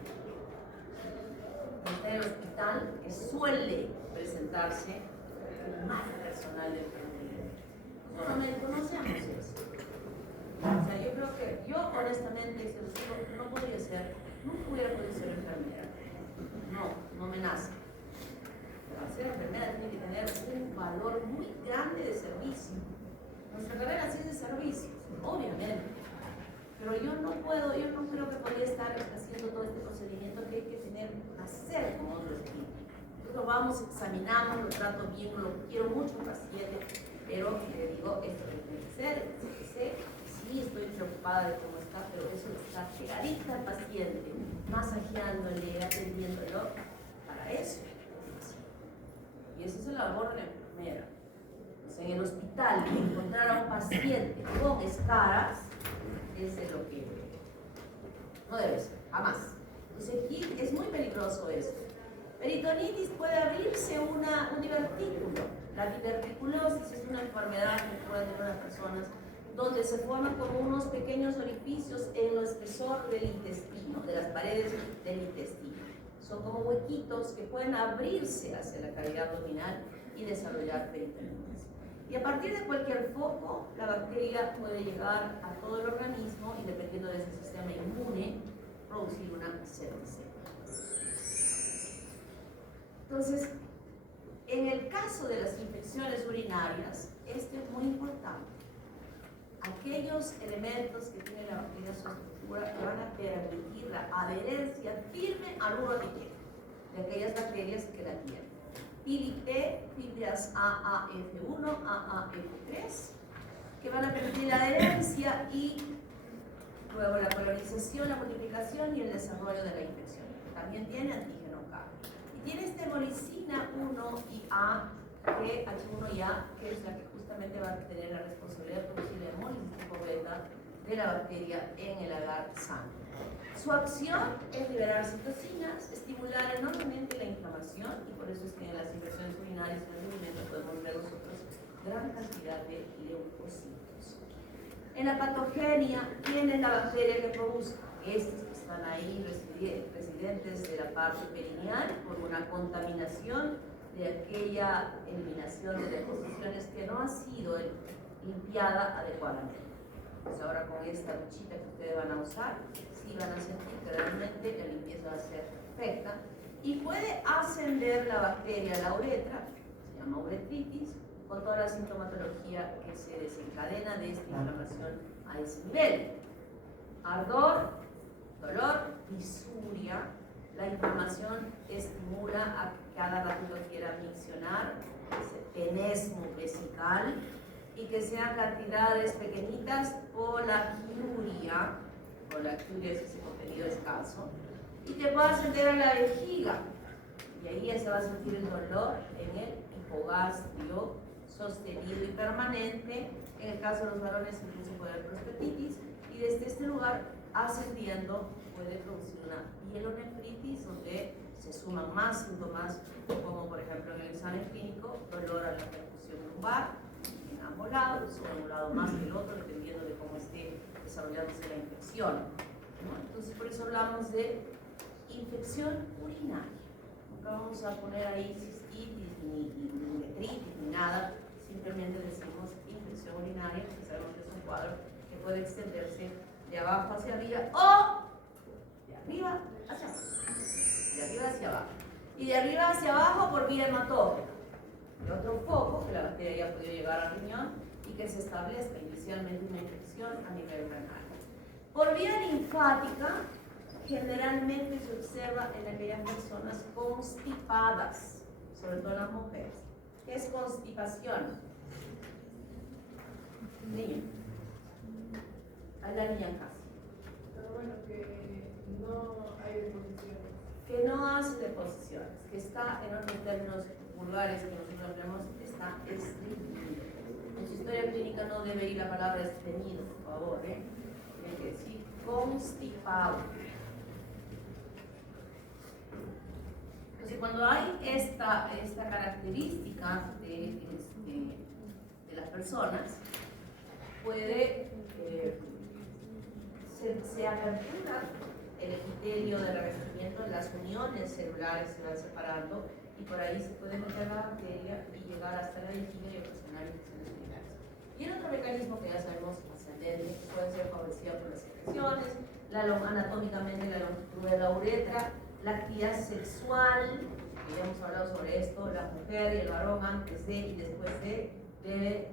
Si está en el hospital, que suele presentarse más personal del familia. Solamente conocemos eso. O sea, yo creo que yo honestamente, se los digo, no podría ser, nunca hubiera podido ser enfermera. No me nace. Para ser enfermera tiene que tener un valor muy grande de servicio. Nuestra carrera sí es de servicios, obviamente. Pero yo no creo que podría estar haciendo todo este procedimiento que hay que nacer como otro espíritu. Nosotros vamos, examinamos, lo trato bien, lo quiero mucho al paciente, pero le digo, esto no tiene que ser, sí estoy preocupada de cómo está, pero eso está pegadita al paciente, masajeándole, atendiéndolo, para eso. Y esa es la labor de la enfermera. O sea, en el hospital, encontrar a un paciente con escaras es de lo que no debe ser, jamás. Entonces aquí es muy peligroso eso. Peritonitis puede abrirse un divertículo. La diverticulosis es una enfermedad que puede tener las personas donde se forman como unos pequeños orificios en el espesor del intestino, de las paredes del intestino. Son como huequitos que pueden abrirse hacia la cavidad abdominal y desarrollar peritonitis. Y a partir de cualquier foco, la bacteria puede llegar a todo el organismo y dependiendo de ese sistema inmune, producir una septicemia. Entonces, en el caso de las infecciones urinarias, esto es muy importante. Aquellos elementos que tiene la bacteria en su estructura que van a permitir la adherencia firme al uroantiquete de aquellas bacterias que la tienen. PILI-P, fibras AAF1, AAF3, que van a permitir la adherencia y luego la colonización, la multiplicación y el desarrollo de la infección. También tiene antígeno K. Y tiene esta hemolicina 1 y A, que H1 y A, que es la que justamente va a tener la responsabilidad de producir la hemólisis tipo beta de la bacteria en el agar sano. Su acción es liberar citocinas, estimular enormemente la inflamación y por eso es que en las infecciones urinarias en el alimento podemos ver nosotros gran cantidad de leucocitos. En la patogenia, ¿quién es la bacteria que produce? Estos que están ahí residentes de la parte perineal por una contaminación de aquella eliminación de deposiciones que no ha sido limpiada adecuadamente. Pues ahora con esta duchita que ustedes van a usar, sí van a sentir que realmente la limpieza va a ser perfecta y puede ascender la bacteria a la uretra, se llama uretritis, con toda la sintomatología que se desencadena de esta inflamación a ese nivel. Ardor, dolor, disuria, la inflamación estimula a que cada ratito quiera miccionar, ese tenesmo vesical, y que sean cantidades pequeñitas o la quiuria es ese contenido escaso, y que pueda ascender a la vejiga, y ahí ya se va a sentir el dolor en el hipogastrio sostenido y permanente. En el caso de los varones incluso puede haber prostatitis, y desde este lugar ascendiendo puede producir una pielonefritis donde se suman más síntomas como por ejemplo en el examen clínico dolor a la percusión lumbar en ambos lados o en un lado más que el otro dependiendo de cómo esté desarrollándose la infección, ¿no? Entonces por eso hablamos de infección urinaria. Nunca vamos a poner ahí cistitis ni uretritis ni nada, simplemente decimos infección urinaria porque sabemos que es un cuadro que puede extenderse de abajo hacia arriba o de arriba hacia abajo, de arriba hacia abajo y de arriba hacia abajo por vía hematógena, de otro foco que la bacteria ya puede llegar al riñón y que se establezca inicialmente una infección a nivel renal. Por vía linfática generalmente se observa en aquellas personas constipadas, sobre todo en las mujeres. ¿Qué es constipación? Niño. A la niña en casa. Pero bueno, que no hay deposiciones. Que no hace deposiciones, que está, en otros términos vulgares que nosotros hablamos, está estreñido. En su historia clínica no debe ir la palabra estreñido, por favor, Tiene que decir constipado. Entonces, cuando hay esta característica de las personas, puede se apertura el epitelio del revestimiento, las uniones celulares se van separando y por ahí se puede meter la bacteria y llegar hasta la vejiga y ocasionar infecciones urinarias. Y el otro mecanismo que ya sabemos ascendente, que puede ser favorecida por las secreciones, anatómicamente la longitud de la uretra, la actividad sexual, que ya hemos hablado sobre esto, la mujer y el varón antes de y después de debe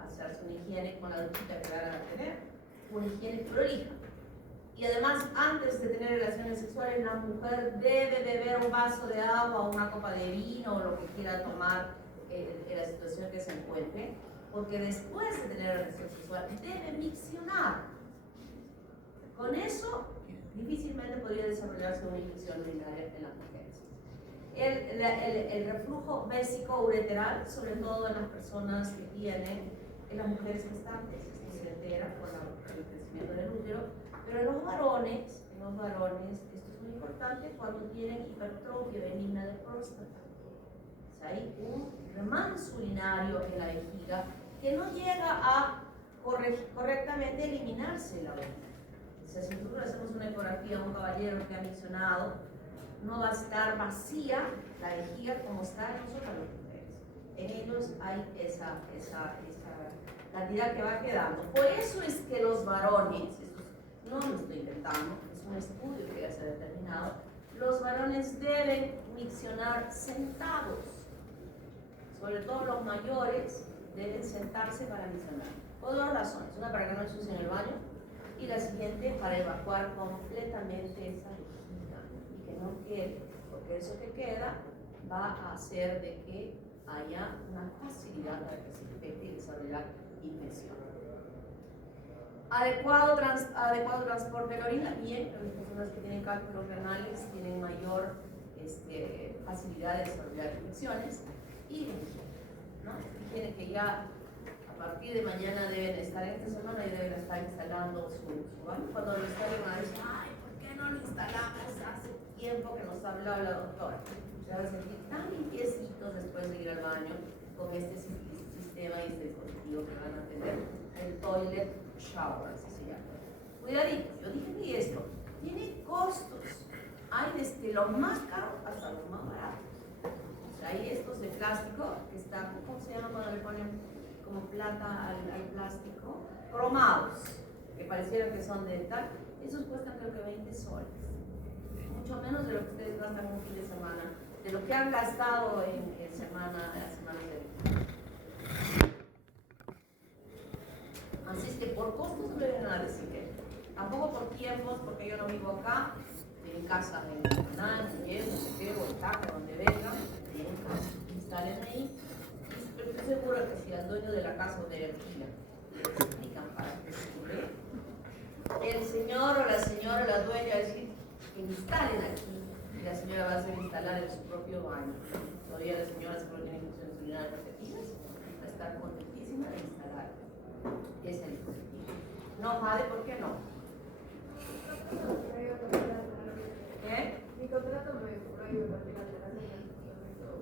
hacerse una higiene con la duchita que van a tener, una higiene prolija. Y además, antes de tener relaciones sexuales, la mujer debe beber un vaso de agua o una copa de vino o lo que quiera tomar en la situación que se encuentre, porque después de tener relación sexual debe miccionar. Con eso difícilmente podría desarrollarse una infección urinaria en las mujeres. El reflujo vésico ureteral, sobre todo en las personas que tienen, en las mujeres gestantes, esto se altera por el crecimiento del útero, pero en los varones, esto es muy importante cuando tienen hipertrofia benigna de próstata. O sea, hay un remanso urinario en la vejiga que no llega a correctamente eliminarse la vejiga. O sea, si nosotros hacemos una ecografía a un caballero que ha miccionado, no va a estar vacía la vejiga como está en nosotras las mujeres. En ellos hay esa cantidad que va quedando. Por eso es que los varones, esto no lo estoy inventando, es un estudio que ya se ha determinado, los varones deben miccionar sentados. Sobre todo los mayores deben sentarse para miccionar. Por dos razones. Una, para que no ensucien el baño, y la siguiente, para evacuar completamente esa vejiga y que no quede, porque eso que queda va a hacer de que haya una facilidad para que se infecte y desarrollar infección. Adecuado transporte de la orina, bien, las personas que tienen cálculos renales tienen mayor facilidad de desarrollar infecciones. Y ¿no? Tienen que ya a partir de mañana deben estar, esta semana y deben estar instalando su baño. Cuando lo instalen van a decir, ay, ¿por qué no lo instalamos hace tiempo que nos ha hablado la doctora? Se van a sentir tan limpiecitos después de ir al baño con este sistema y este dispositivo que van a tener, el toilet shower, así se llama. Cuidadito, yo dije que esto tiene costos, hay desde lo más caro hasta lo más barato. Hay estos de plástico que están, ¿cómo se llama cuando le ponen como plata al plástico? Cromados, que parecieran que son de tal. Esos cuestan creo que 20 soles. Mucho menos de lo que ustedes gastan un fin de semana, de lo que han gastado en la semana de Así es que por costos no deben nada decir que. Tampoco por tiempos, porque yo no vivo acá, en casa en Canal, en Yale, en Tequeo, en Taca, donde vengan. Instalen ahí, pero estoy seguro que si al dueño de la casa o de la alquila le explican para qué sirve, el señor o la señora, la dueña, va a decir que instalen aquí y la señora va a hacer instalar en su propio baño. Todavía la señora seguro tiene funciones urinarias repetidas, va a estar contentísima de instalar ese dispositivo. No, Jade, ¿por qué no? ¿Qué? Mi contrato me prohíbe porque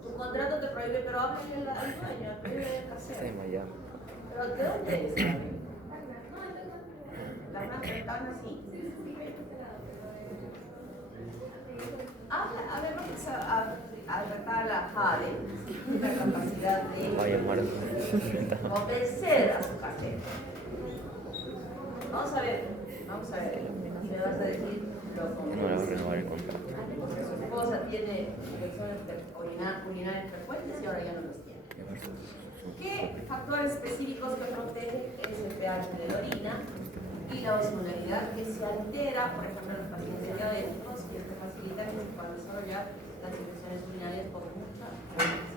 Tu contrato te prohíbe, pero háblale al dueño, al dueño de casero. ¿Pero de dónde es? Las más ventanas sí. Habla, a ver, vamos a tratar a la Jade, la capacidad de convencer a su casero. Vamos a ver, me vas a decir lo que No le voy a renovar el contrato. su esposa tiene infecciones urinarias frecuentes y ahora ya no los tiene. ¿Qué factores específicos que protegen? Es el pH de la orina y la osmolaridad que se altera, por ejemplo, en los pacientes diabéticos, y esto facilita que se puedan desarrollar las infecciones urinarias por mucha frecuencia.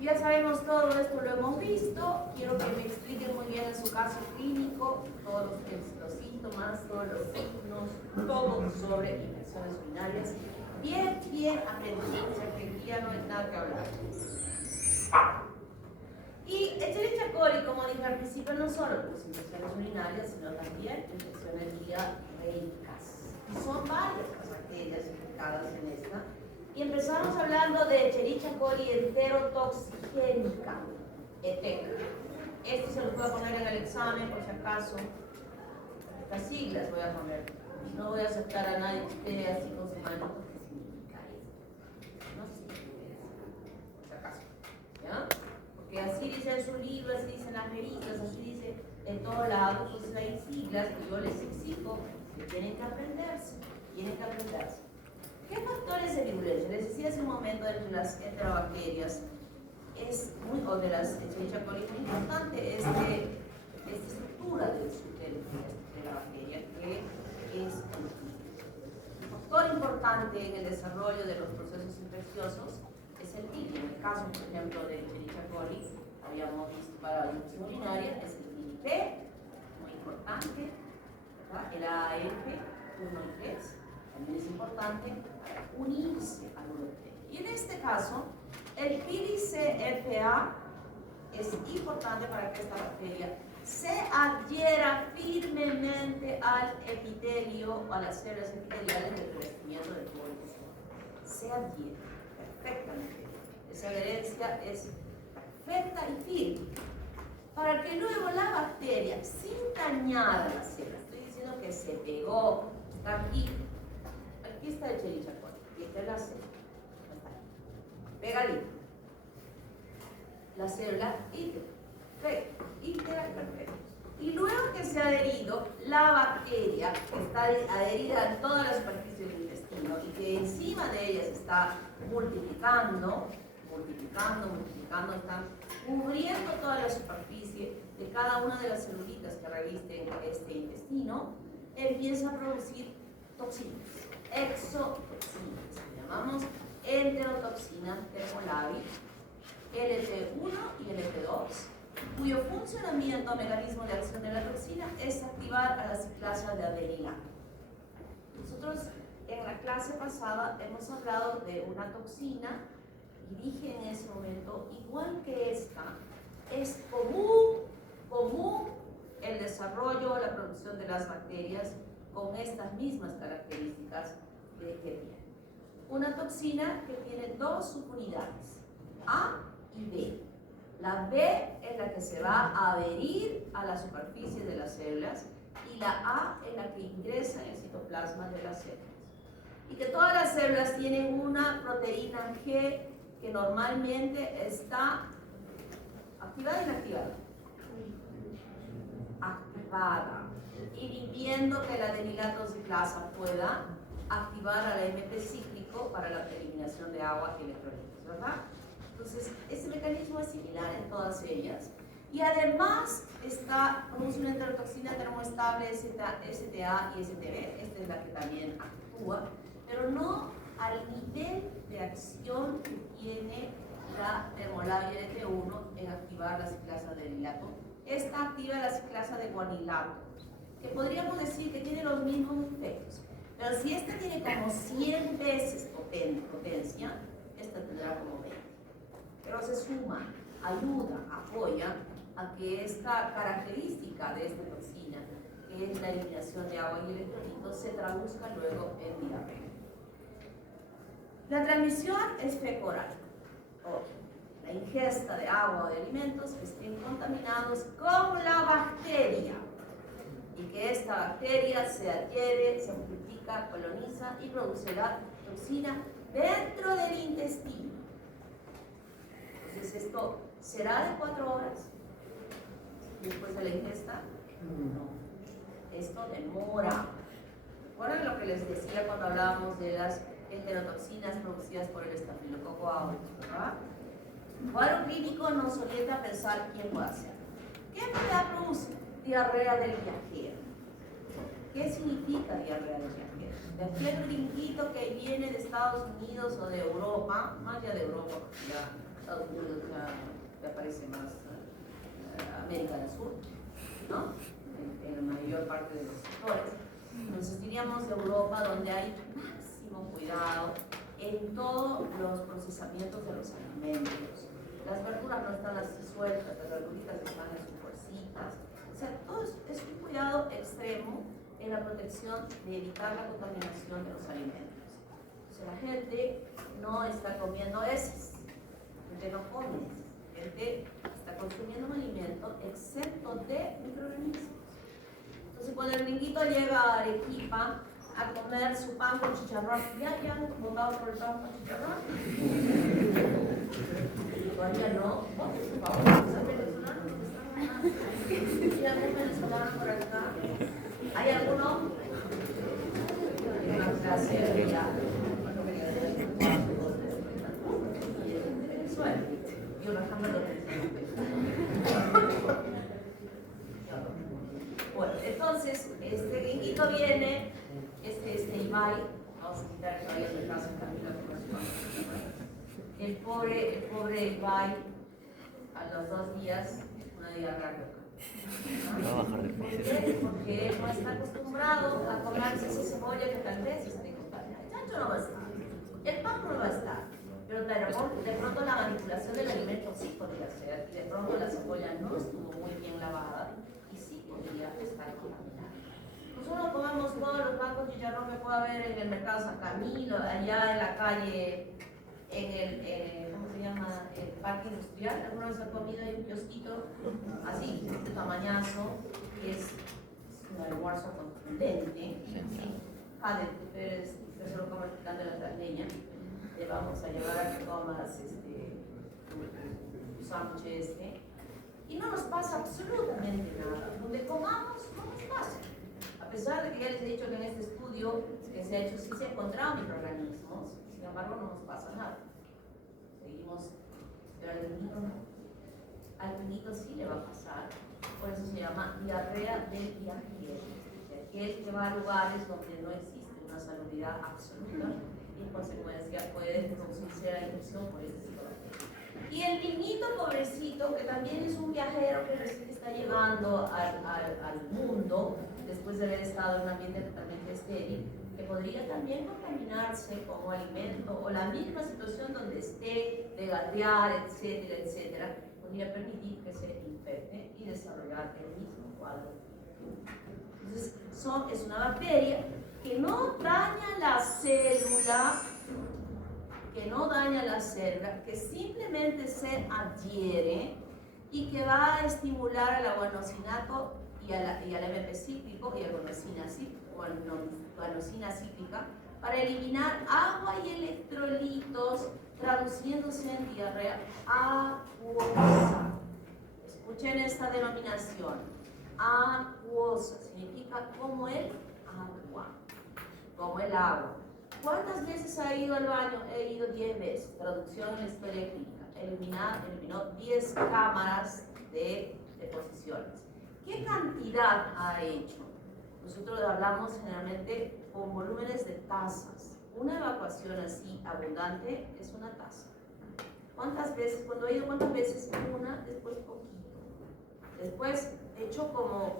Ya sabemos todo esto, lo hemos visto. Quiero que me expliquen muy bien en su caso clínico todos los síntomas, todos los signos, todo sobre infecciones urinarias. Bien aprendido, o sea que aquí ya no hay nada que hablar. Y Escherichia coli, como dije al principio, no solo pues, infecciones urinarias, sino también infecciones diarreicas. Y son varias las bacterias implicadas en esta. Y empezamos hablando de Escherichia coli enterotoxigénica, ETEC. Esto se los voy a poner en el examen por si acaso. Estas siglas voy a poner. No voy a aceptar a nadie que esté así con su mano porque significa esto. No sé qué es, por si acaso. ¿Ya? Porque así dice en su libro, así dicen las revistas, así dice en todos lados. Entonces hay siglas que yo les exijo que tienen que aprenderse. ¿Qué factores de virulencia? Les decía hace un momento de las enterobacterias, o de las Escherichia coli, es muy importante esta estructura de la bacteria, que es un factor importante en el desarrollo de los procesos infecciosos, es el pili. En el caso, por ejemplo, del Escherichia coli, habíamos visto para la infección urinaria, es el pili P, muy importante, ¿verdad? El AAF 1 y 3 también es importante para unirse al urote. Y en este caso, el pili CFA es importante para que esta bacteria se adhiera firmemente al epitelio o a las células epiteliales del revestimiento del tubo intestinal. Se adhiere perfectamente. Esa adherencia es perfecta y firme. Para que luego la bacteria, sin dañar a las células, estoy diciendo que se pegó, está aquí está el Escherichia coli, y esta es la célula, está ahí, pegadito. La célula íntegra y perfecta. Y luego que se ha adherido, la bacteria que está adherida a toda la superficie del intestino y que encima de ella se está multiplicando, están cubriendo toda la superficie de cada una de las celulitas que revisten este intestino, empieza a producir toxinas, exotoxinas, que llamamos enterotoxina thermolaris, LT1 y LT2, cuyo funcionamiento o mecanismo de acción de la toxina es activar a la ciclasa de adenilato. Nosotros en la clase pasada hemos hablado de una toxina y dije en ese momento, igual que esta, es común el desarrollo o la producción de las bacterias con estas mismas características de que tiene. Una toxina que tiene dos subunidades, A y B. La B es la que se va a adherir a la superficie de las células y la A es la que ingresa en el citoplasma de las células. Y que todas las células tienen una proteína G que normalmente está activada o inactivada. Activada, inhibiendo que la adenilato ciclasa pueda activar al AMP cíclico para la eliminación de agua y electrolitos, ¿verdad? Entonces, ese mecanismo es similar en todas ellas. Y además produce una enterotoxina termoestable STA y STB, esta es la que también actúa, pero no al nivel de acción que tiene la termolabia LT1 en activar la ciclasa de adenilato. Esta activa la ciclasa de guanilato, que podríamos decir que tiene los mismos efectos. Pero si esta tiene como 100 veces potencia, esta tendrá como 20. Pero se suma, ayuda, apoya a que esta característica de esta toxina, que es la eliminación de agua y electrolitos, se traduzca luego en diarrea. La transmisión es fecal-oral. La ingesta de agua o de alimentos que estén contaminados con la bacteria y que esta bacteria se adhiere, se multiplica, coloniza y produce la toxina dentro del intestino. Entonces esto será de 4 horas después de la ingesta. No, esto demora. ¿Recuerdan lo que les decía cuando hablábamos de las enterotoxinas producidas por el estafilococo aureus, ¿verdad? Cuadro clínico nos orienta a pensar quién puede hacer. ¿Qué enfermedad produce? Diarrea del viajero. ¿Qué significa diarrea del viajero? De aquel gringuito que viene de Estados Unidos o de Europa, más allá de Europa, porque ya Estados Unidos ya parece más América del Sur, ¿no? En la mayor parte de los sectores. Entonces diríamos de Europa, donde hay máximo cuidado en todos los procesamientos de los alimentos. Las verduras no están así sueltas, las verduritas están en sus bolsitas. O sea, todo es un cuidado extremo en la protección de evitar la contaminación de los alimentos. O sea, la gente no está comiendo heces, la gente no come heces, la gente está consumiendo un alimento excepto de microorganismos. Entonces, cuando el gringuito llega a Arequipa a comer su pan con chicharrón, ¿ya han votado por el pan con chicharrón? Todavía no. Voten, por favor, los venezolanos que están acá. ¿Hay algún venezolano por acá? ¿Hay alguno? Una clase de ya. Venezuela. Yo la jamás lo Bueno, entonces, este gringuito viene, este Ibai, vamos a quitar el cabello de casa, Camila, el pobre Ibai, a los 2 días, una diarrea loca. ¿Por qué? Porque él no está acostumbrado a comerse esa cebolla que tal vez esté contaminada. El chancho no va a estar, el pato no va a estar, pero de pronto la manipulación del alimento sí podría ser, y de pronto la cebolla no estuvo muy bien lavada y sí podría estar contaminada. Nosotros no comemos todos los blancos chicharrón que pueda haber en el mercado San Camilo, allá en la calle, en el ¿cómo se llama? El parque industrial. ¿Alguna vez han comido ahí un kiosquito así, de tamañazo, que es un almuerzo contundente? Jade, usted solo come picante la leña, le vamos a llevar a que comas tu sándwich y no nos pasa absolutamente nada. Donde comamos, no nos pasa. A pesar de que ya les he dicho que en este estudio que se ha hecho sí se han encontrado microorganismos, sin embargo no nos pasa nada. Seguimos, pero al niño no. Al niño sí le va a pasar, por eso se llama diarrea del viajero, aquel que va a lugares donde no existe una salubridad absoluta y en consecuencia puede producirse la infección por este tipo de bacterias. Y el niñito pobrecito, que también es un viajero que recién está llegando al mundo, después de haber estado en un ambiente totalmente estéril, que podría también contaminarse como alimento, o la misma situación donde esté, de gatear, etcétera, etcétera, podría permitir que se infecte y desarrollar el mismo cuadro. Entonces, es una bacteria que no daña la célula, que simplemente se adhiere y que va a estimular al guanosinato y al MP cíclico y a guanosina cíclica para eliminar agua y electrolitos, traduciéndose en diarrea acuosa. Escuchen esta denominación. Acuosa significa como el agua, como el agua. ¿Cuántas veces ha ido al baño? He ido 10 veces. Traducción en la historia clínica. Eliminó 10 cámaras de deposiciones. ¿Qué cantidad ha hecho? Nosotros hablamos generalmente con volúmenes de tazas. Una evacuación así abundante es una taza. ¿Cuántas veces? Cuando he ido, ¿cuántas veces? Una, después poquito. Después he hecho como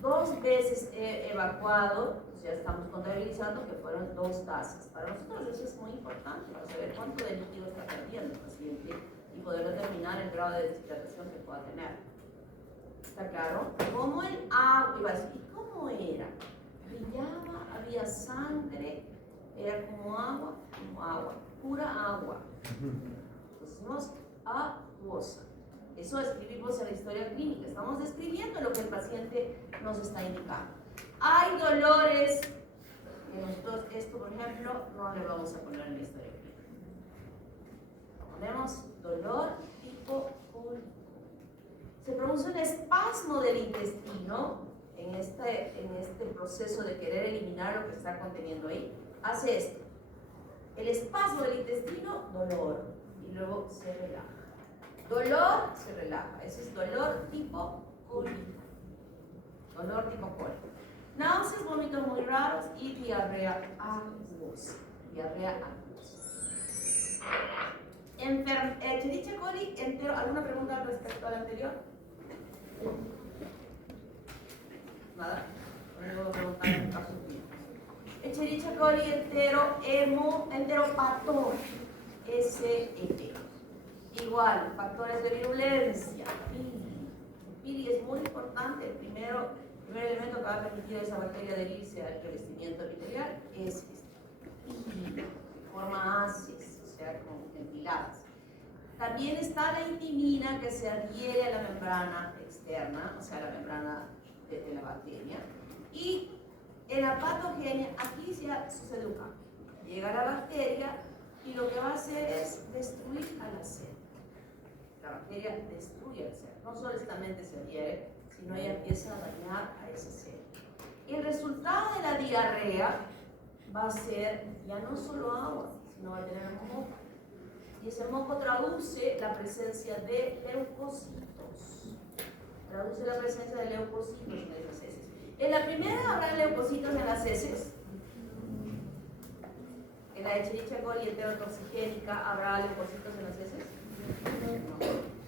2 veces he evacuado, ya estamos contabilizando que fueron 2 tazas. Para nosotros eso es muy importante, para saber cuánto de líquido está perdiendo el paciente y poder determinar el grado de deshidratación que pueda tener. ¿Está claro? Como el agua, iba a decir, ¿y cómo era? Brillaba, había sangre, era como agua, pura agua. Entonces decimos acuosa. Eso escribimos en la historia clínica. Estamos describiendo lo que el paciente nos está indicando. Hay dolores que nosotros, esto por ejemplo, no le vamos a poner en la historia clínica. Ponemos dolor tipo cólico. Se produce un espasmo del intestino en este proceso de querer eliminar lo que está conteniendo ahí. Hace esto. El espasmo del intestino, dolor. Y luego se relaja. Dolor, se relaja. Ese es dolor tipo cólico. Dolor tipo cólico. Náuseas, vómitos muy raros y diarrea acuosa. Diarrea acuosa. Escherichia coli entero. ¿Alguna pregunta respecto al anterior? Nada. No voy a preguntar en caso de Escherichia coli enteropatón. SEP. Igual, factores de virulencia. Pili es muy importante. El primer elemento que va a permitir a esa bacteria adherirse al revestimiento epitelial es este. Pili, forma ACEs, o sea, con ventiladas. También está la intimina que se adhiere a la membrana externa, o sea, a la membrana de la bacteria. Y en la patogenia, aquí ya sucede un cambio. Llega la bacteria y lo que va a hacer es destruir a la célula. La bacteria destruye la célula. No solamente se adhiere, sino ella empieza a dañar a esa célula. El resultado de la diarrea va a ser ya no solo agua, sino va a tener moco. Y ese moco traduce la presencia de leucocitos. Traduce la presencia de leucocitos en esas heces. En la primera habrá leucocitos en las heces. En la Escherichia coli enterotoxigénica, ¿habrá leucocitos en las heces?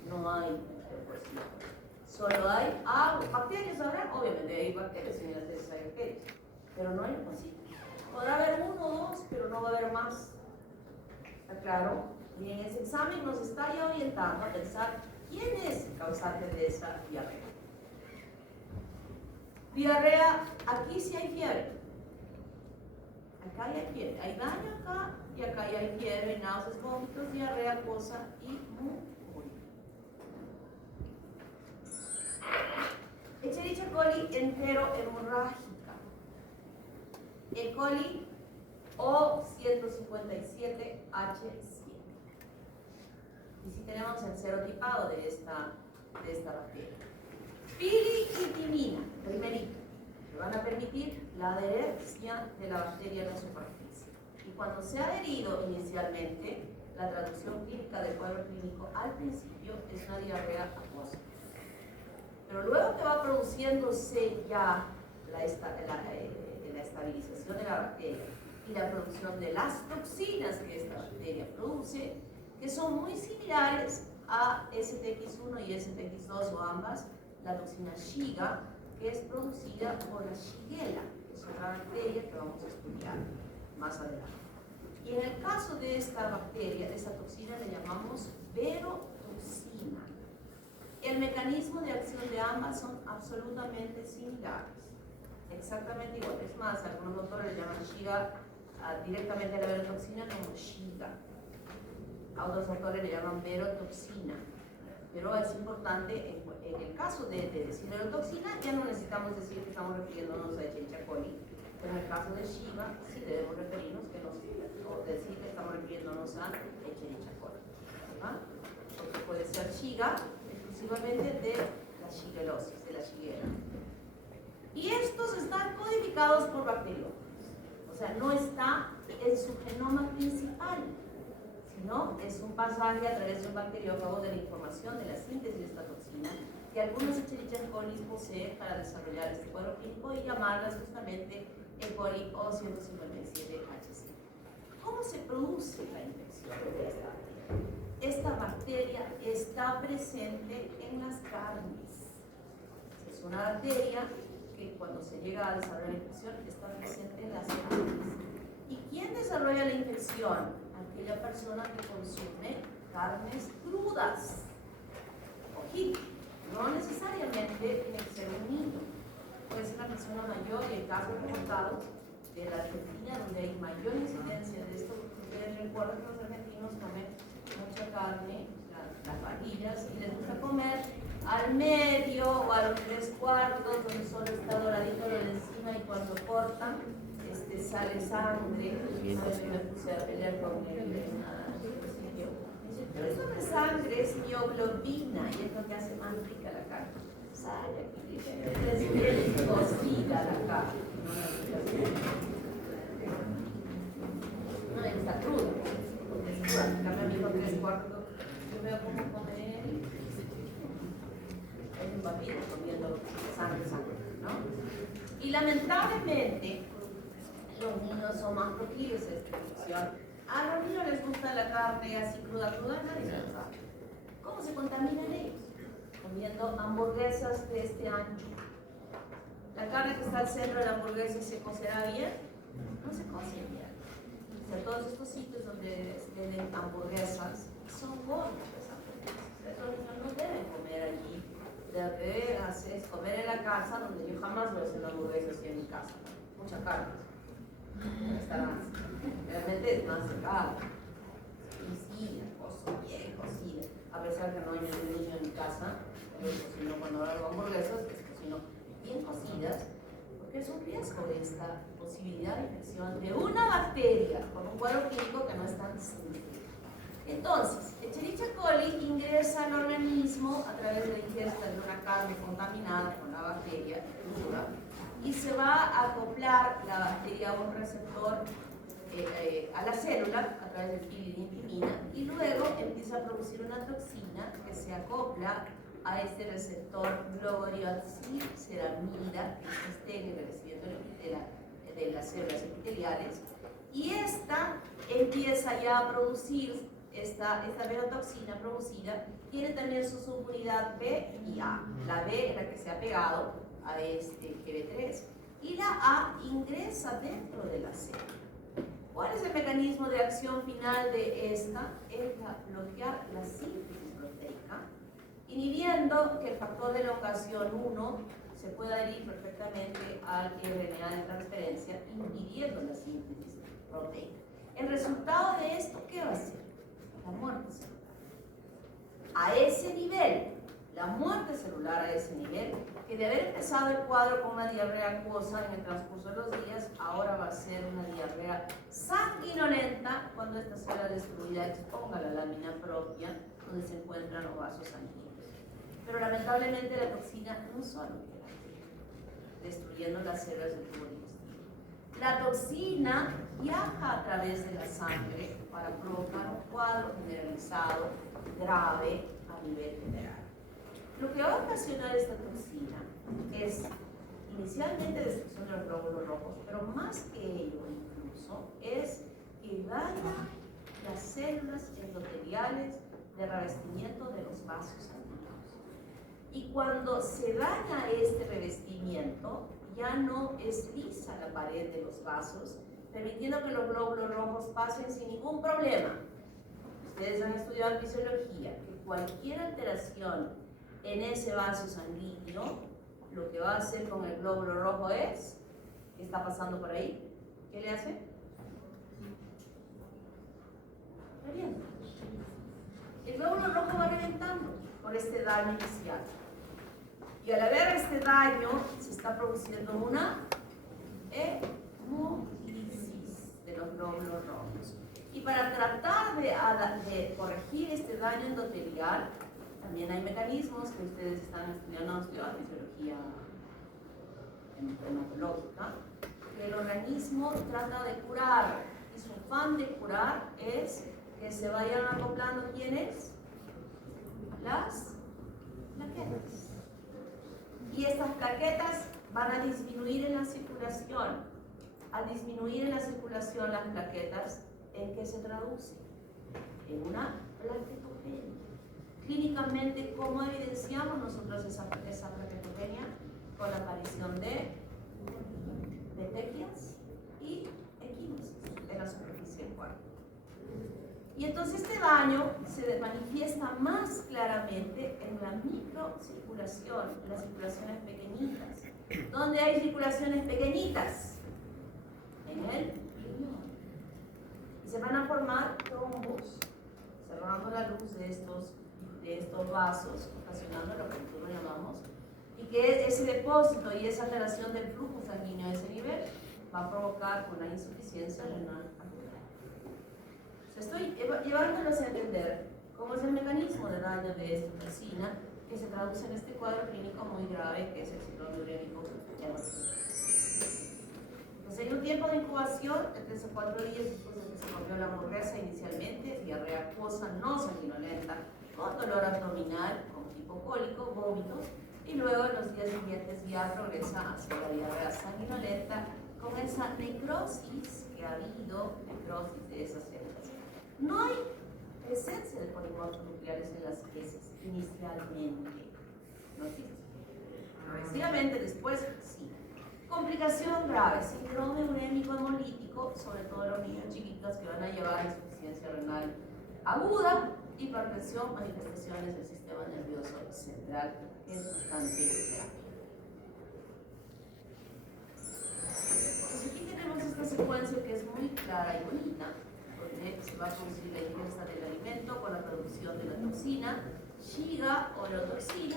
No hay leucocitos. Solo hay bacterias, ¿habrá? Obviamente hay bacterias, en las heces hay bacterias, pero no hay leucocitos. Podrá haber uno o dos, pero no va a haber más. ¿Está claro? Y en ese examen nos está ya orientando a pensar quién es el causante de esa diarrea. Diarrea, aquí sí hay fiebre. Acá ya hay fiebre. Hay daño acá y acá ya hay fiebre, náuseas, vómitos, diarrea, cosa y mucosa. Escherichia coli enterohemorrágica. E. coli O157H100. Y si tenemos el serotipado de esta bacteria. Piritimina, primerito, que van a permitir la adherencia de la bacteria en la superficie. Y cuando se ha adherido inicialmente, la traducción clínica del cuadro clínico al principio es una diarrea acuosa. Pero luego que va produciéndose ya la estabilización de la bacteria y la producción de las toxinas que esta bacteria produce, que son muy similares a STX1 y STX2 o ambas, la toxina Shiga, que es producida por la Shigella, que es otra bacteria que vamos a estudiar más adelante. Y en el caso de esta bacteria, de esta toxina, le llamamos verotoxina. El mecanismo de acción de ambas son absolutamente similares, exactamente igual. Es más, algunos doctores le llaman Shiga directamente a la verotoxina como Shiga. A otros autores le llaman verotoxina. Pero es importante, en el caso de decir verotoxina, ya no necesitamos decir que estamos refiriéndonos a Escherichia coli. Pero en el caso de Shiga, sí debemos referirnos o decir que estamos refiriéndonos a Escherichia coli. ¿Verdad? Porque puede ser Shiga exclusivamente de la shigelosis, de la Shigella. Y estos están codificados por bacteriófagos. O sea, no está en su genoma principal, sino es un pasaje a través de un bacteriófago de la información de la síntesis de esta toxina que algunas Escherichia coli poseen para desarrollar este cuadro clínico y llamarlas justamente E. coli O157H100. ¿Cómo se produce la infección de esta bacteria? Esta bacteria está presente en las carnes. Es una bacteria que cuando se llega a desarrollar la infección está presente en las carnes. ¿Y quién desarrolla la infección? Aquella persona que consume carnes crudas. Ojito, no necesariamente tiene que ser un niño. Puede ser una persona mayor, y el caso reportado de la Argentina, donde hay mayor incidencia de esto. Ustedes recuerdan que los argentinos comen mucha carne, las parrillas, y les gusta comer al medio o a los 3/4, donde solo está doradito lo de encima, y cuando cortan, sale sangre. ¿Sabes que me puse a pelear con el sitio? Pero eso no es sangre, es mioglobina, y es lo que hace más rica la carne. Sale aquí, es bien cocida la carne. No está cruda, porque es cruda. En cambio, mi hijo 3/4, yo veo cómo come él. Es un papito comiendo sangre, ¿no? Y lamentablemente, los niños son más proclives a esta infección. A los niños les gusta la carne así cruda, nadie se lo sabe. ¿Cómo se contaminan ellos? Comiendo hamburguesas de este ancho. La carne que está al centro de la hamburguesa se cocerá bien, no se cose bien. O sea, todos estos sitios donde venden hamburguesas son gordos las hamburguesas. Los niños no deben comer allí. Lo que deben hacer es comer en la casa, donde yo jamás voy a hacer una hamburguesa así en mi casa. Mucha carne. Realmente es más secado. Cocina, bien cocida. A pesar que no hay ningún niño en mi casa, yo cocino cuando hago hamburguesas, cocino bien cocidas, porque es un riesgo de esta posibilidad de infección de una bacteria con un cuadro clínico que no es tan simple. Entonces, Escherichia coli ingresa al organismo a través de la ingesta de una carne contaminada con la bacteria cruda, y se va a acoplar la bacteria a un receptor a la célula a través del piritimina, y luego empieza a producir una toxina que se acopla a este receptor globariocil-ceramida que existe en el recipiente de las células epiteliales, y esta empieza ya a producir esta verotoxina producida, tiene también su subunidad B y A. La B es la que se ha pegado a este GB3 y la A ingresa dentro de la C. ¿Cuál es el mecanismo de acción final de esta? Es bloquear la síntesis proteica, inhibiendo que el factor de elongación 1 se pueda adherir perfectamente al RNA de transferencia, impidiendo la síntesis proteica. El resultado de esto, ¿qué va a ser? La muerte celular. A ese nivel, la muerte celular a ese nivel, que de haber empezado el cuadro con una diarrea acuosa en el transcurso de los días, ahora va a ser una diarrea sanguinolenta cuando esta célula destruida exponga la lámina propia donde se encuentran los vasos sanguíneos. Pero lamentablemente la toxina no solo queda destruyendo las células del tubo digestivo. La toxina viaja a través de la sangre para provocar un cuadro generalizado grave a nivel general. Lo que va a ocasionar esta toxina es inicialmente destrucción de los glóbulos rojos, pero más que ello incluso es que daña las células endoteliales de revestimiento de los vasos sanguíneos. Y cuando se daña este revestimiento, ya no es lisa la pared de los vasos, permitiendo que los glóbulos rojos pasen sin ningún problema. Ustedes han estudiado en fisiología que cualquier alteración en ese vaso sanguíneo, lo que va a hacer con el glóbulo rojo es, ¿qué está pasando por ahí? ¿Qué le hace? Revienta. El glóbulo rojo va reventando por este daño inicial. Y al haber este daño, se está produciendo una hemólisis de los glóbulos rojos. Y para tratar de corregir este daño endotelial, también hay mecanismos que ustedes están estudiando en fisiología hematológica, que el organismo trata de curar, y su afán de curar es que se vayan acoplando, ¿quiénes? Las plaquetas. Y estas plaquetas van a disminuir en la circulación. Al disminuir en la circulación las plaquetas, ¿en qué se traduce? En una plaquetopenia. Clínicamente, ¿cómo evidenciamos nosotros esa plaquetopenia? Con la aparición de petequias y equinosis en la superficie del cuerpo. Y entonces este daño se manifiesta más claramente en la microcirculación, en las circulaciones pequeñitas. ¿Dónde hay circulaciones pequeñitas? En el riñón. Y se van a formar trombos, cerrando la luz de estos vasos, ocasionando lo que nosotros llamamos, y que ese depósito y esa alteración del flujo sanguíneo a ese nivel va a provocar una insuficiencia renal aguda. Estoy llevándolos a entender cómo es el mecanismo de daño de esta toxina que se traduce en este cuadro clínico muy grave que es el síndrome urémico hemorrágico. Pues hay un tiempo de incubación de 3 o 4 días después de que se volvió la hemorragia inicialmente, diarrea acuosa no sanguinolenta, con dolor abdominal, con hipocólico, vómitos, y luego en los días siguientes ya progresa hacia la diarrea sanguinolenta con esa necrosis que ha habido, necrosis de esas células. No hay presencia de polimorfos nucleares en las heces inicialmente, no existe. Progresivamente después sí. Complicación grave, síndrome urémico hemolítico, sobre todo los niños chiquitos que van a llevar a insuficiencia renal aguda, hipertensión, manifestaciones del sistema nervioso central, que es bastante grave. Pues aquí tenemos esta secuencia que es muy clara y bonita, donde se va a producir la ingesta del alimento con la producción de la toxina, Shiga o neurotoxina,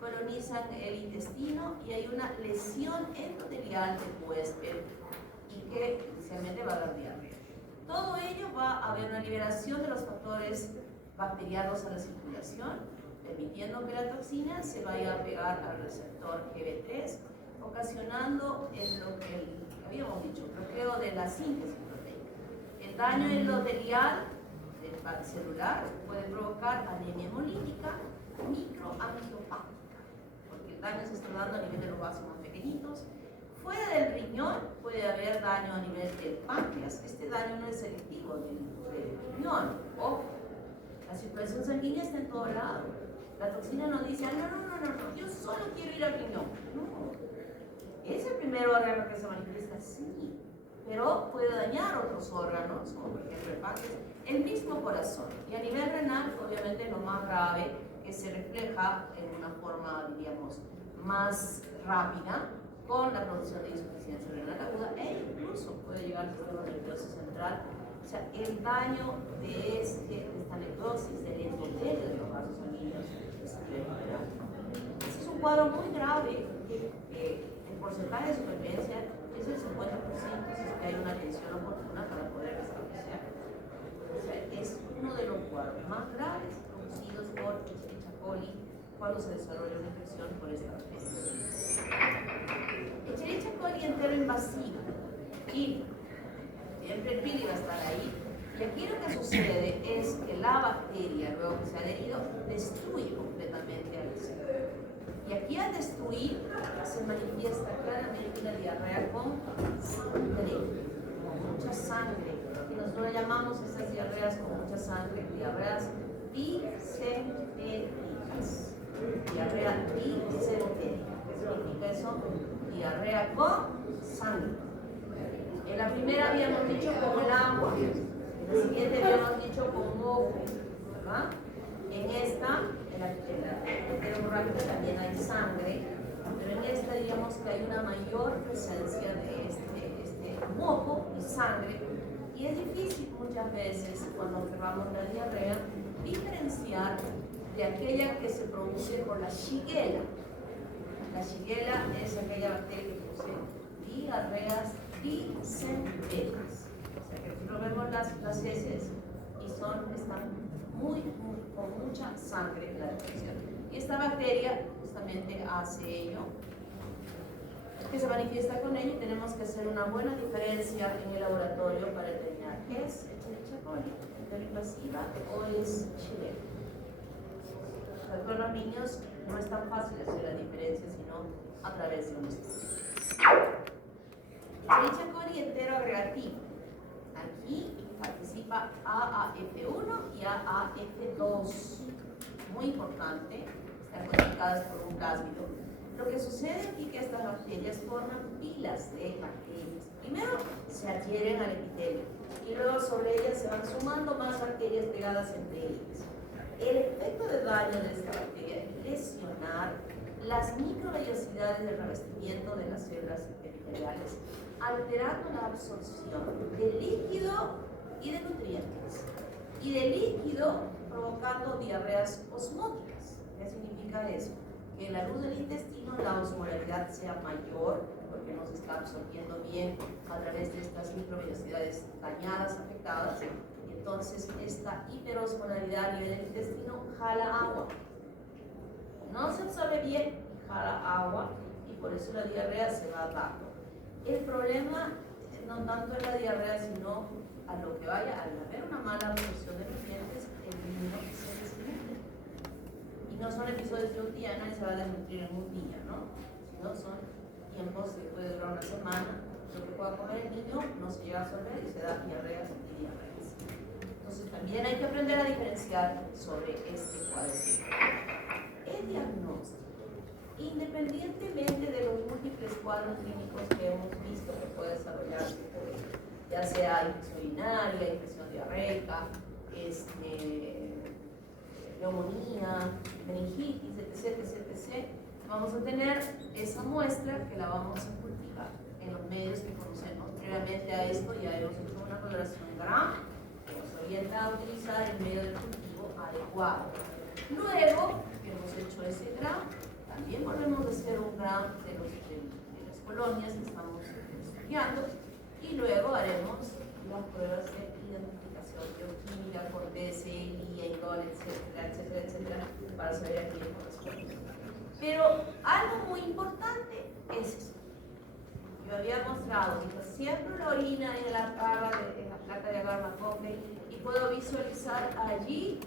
colonizan el intestino y hay una lesión endotelial del huésped y que inicialmente va a dar diarrea. Todo ello va a haber una liberación de los factores bacterianos a la circulación, permitiendo que la toxina se vaya a pegar al receptor GB3, ocasionando lo que habíamos dicho, bloqueo de la síntesis proteica. El daño endotelial del celular puede provocar anemia hemolítica microangiopática, porque el daño se está dando a nivel de los vasos más pequeñitos, fuera del riñón puede haber daño a nivel del páncreas. Este daño no es selectivo del riñón. Ojo, la circulación sanguínea está en todo lado. La toxina no dice, no, yo solo quiero ir al riñón. No, es el primer órgano que se manifiesta, sí, pero puede dañar otros órganos, como por ejemplo el páncreas, el mismo corazón. Y a nivel renal, obviamente lo más grave, que se refleja en una forma, diríamos, más rápida, con la producción de insuficiencia renal aguda e incluso puede llegar al sistema nervioso central. O sea, el daño de esta necrosis del endotelio de los vasos sanguíneos es irrecuperable. Este es un cuadro muy grave que el porcentaje de supervivencia es el 50% si es que hay una atención oportuna para poder establecer. O sea, es uno de los cuadros más graves producidos por Escherichia coli cuando se desarrolla una infección por esta bacteria. Escherichia coli entero invasiva, y siempre el pili va a estar ahí. Y aquí lo que sucede es que la bacteria, luego que se ha adherido, destruye completamente al cerebro. Y aquí al destruir se manifiesta claramente la diarrea con sangre, con mucha sangre. Y nosotros llamamos esas diarreas con mucha sangre diarreas bicentéricas. Diarrea bicentérica. ¿Qué significa eso? Diarrea con sangre. En la primera habíamos dicho como el agua, en la siguiente habíamos dicho como moco, ¿verdad? En esta, en la hemorrágica también hay sangre, pero en esta diríamos que hay una mayor presencia de este moco y sangre, y es difícil muchas veces cuando observamos la diarrea diferenciar de aquella que se produce por la Shigella. La Shigella es aquella bacteria que produce diarreas bicentéricas. O sea que nosotros vemos las heces y están con mucha sangre en la defección. Y esta bacteria justamente hace ello, que se manifiesta con ello, y tenemos que hacer una buena diferencia en el laboratorio para determinar, ¿es Escherichia coli invasiva o es Shigella? Con los niños no es tan fácil hacer la diferencia, sino a través de un estudio. Escherichia coli entero agregativo. Aquí participa AAF1 y AAF2. Muy importante, están codificadas por un plásmido. Lo que sucede aquí es que estas bacterias forman pilas de bacterias. Primero se adhieren al epitelio y luego sobre ellas se van sumando más bacterias pegadas entre ellas. El efecto de daño de esta bacteria es lesionar las microvellosidades del revestimiento de las células epiteliales, alterando la absorción de líquido y de nutrientes. Y de líquido provocando diarreas osmóticas. ¿Qué significa eso? Que en la luz del intestino la osmolaridad sea mayor, porque no se está absorbiendo bien a través de estas microvellosidades dañadas, afectadas. Entonces, esta hiperosmolaridad a nivel del intestino jala agua. No se absorbe bien, jala agua, y por eso la diarrea se va dando. El problema no tanto es la diarrea, sino a lo que vaya, al haber una mala absorción de nutrientes, el niño se desnutre. Y no son episodios de un día, nadie se va a desnutrir en un día, ¿no? Sino son tiempos que puede durar una semana. Lo que pueda comer el niño no se llega a absorber y se da diarreas y diarreas. Entonces también hay que aprender a diferenciar sobre este cuadro. El diagnóstico, independientemente de los múltiples cuadros clínicos que hemos visto que puede desarrollarse, ya sea infección urinaria, infección diarreica, neumonía, meningitis, etc., vamos a tener esa muestra que la vamos a cultivar en los medios que conocemos. Previamente a esto ya hemos hecho una coloración Gram que nos orienta a utilizar el medio de cultivo adecuado. Luego que hemos hecho ese Gram, también volvemos a hacer un Gram de las colonias que estamos estudiando, y luego haremos las pruebas de identificación bioquímica por DSI, EIDOL, etcétera, para saber a quién corresponde. Pero algo muy importante es esto. Yo había mostrado que siempre la orina en la placa de agar-McConkey, y puedo visualizar allí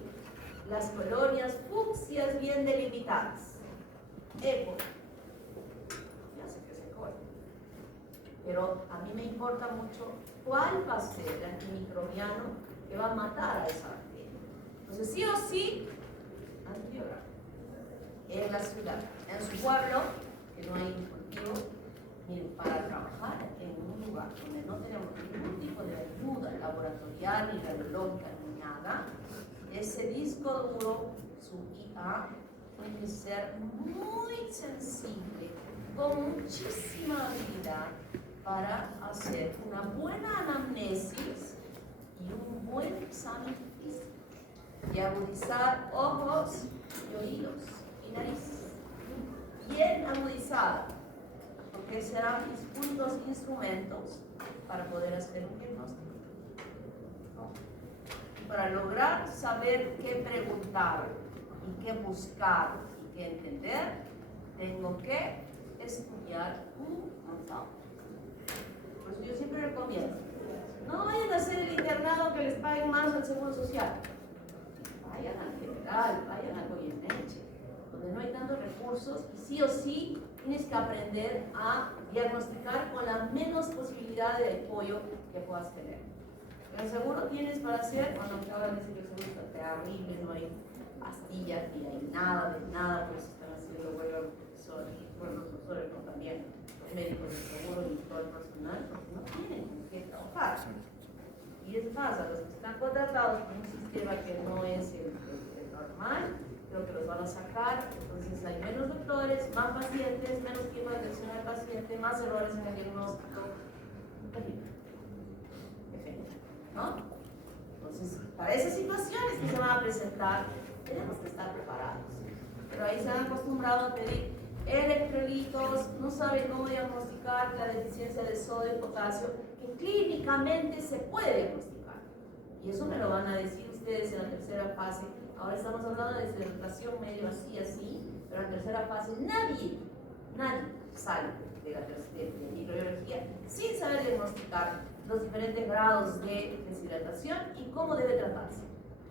las colonias fucsias bien delimitadas. EPO. Ya sé que se corta. pero a mí me importa mucho cuál va a ser el antimicrobiano que va a matar a esa bacteria. Entonces, sí o sí, antibiótico. En la ciudad, en su pueblo, que no hay cultivo, miren, para trabajar en un lugar donde no tenemos ningún tipo de ayuda laboratorial, ni radiológica, ni nada, ese disco duro, su IA, tiene que ser muy sensible, con muchísima habilidad para hacer una buena anamnesis y un buen examen físico y agudizar ojos y oídos y nariz bien agudizada, porque serán distintos instrumentos para poder hacer un diagnóstico, para lograr saber qué preguntar y qué buscar y qué entender. Tengo que estudiar un montón. Por eso yo siempre recomiendo, no vayan a hacer el internado que les paguen más al Seguro Social, vayan al General, vayan al Goyeneche, donde no hay tantos recursos, y sí o sí tienes que aprender a diagnosticar con la menos posibilidad de apoyo que puedas tener. El seguro tienes para hacer, cuando acaban de decir que el seguro está terrible, no hay pastillas, ni hay nada de nada, por eso están haciendo huelga los profesores, no también los médicos del seguro y todo el personal, porque no tienen con qué trabajar. Y es más, a los que están contratados con un sistema que no es el normal, creo que los van a sacar. Entonces hay menos doctores, más pacientes, menos tiempo de atención al paciente, más errores en el diagnóstico. ¿No? Entonces, para esas situaciones que se van a presentar, tenemos que estar preparados. Pero ahí se han acostumbrado a pedir electrolitos, no saben cómo diagnosticar la deficiencia de sodio y potasio, que clínicamente se puede diagnosticar. Y eso me lo van a decir ustedes en la tercera fase. Ahora estamos hablando de deshidratación medio así, pero en la tercera fase nadie sale de microbiología sin saber diagnosticar los diferentes grados de deshidratación y cómo debe tratarse,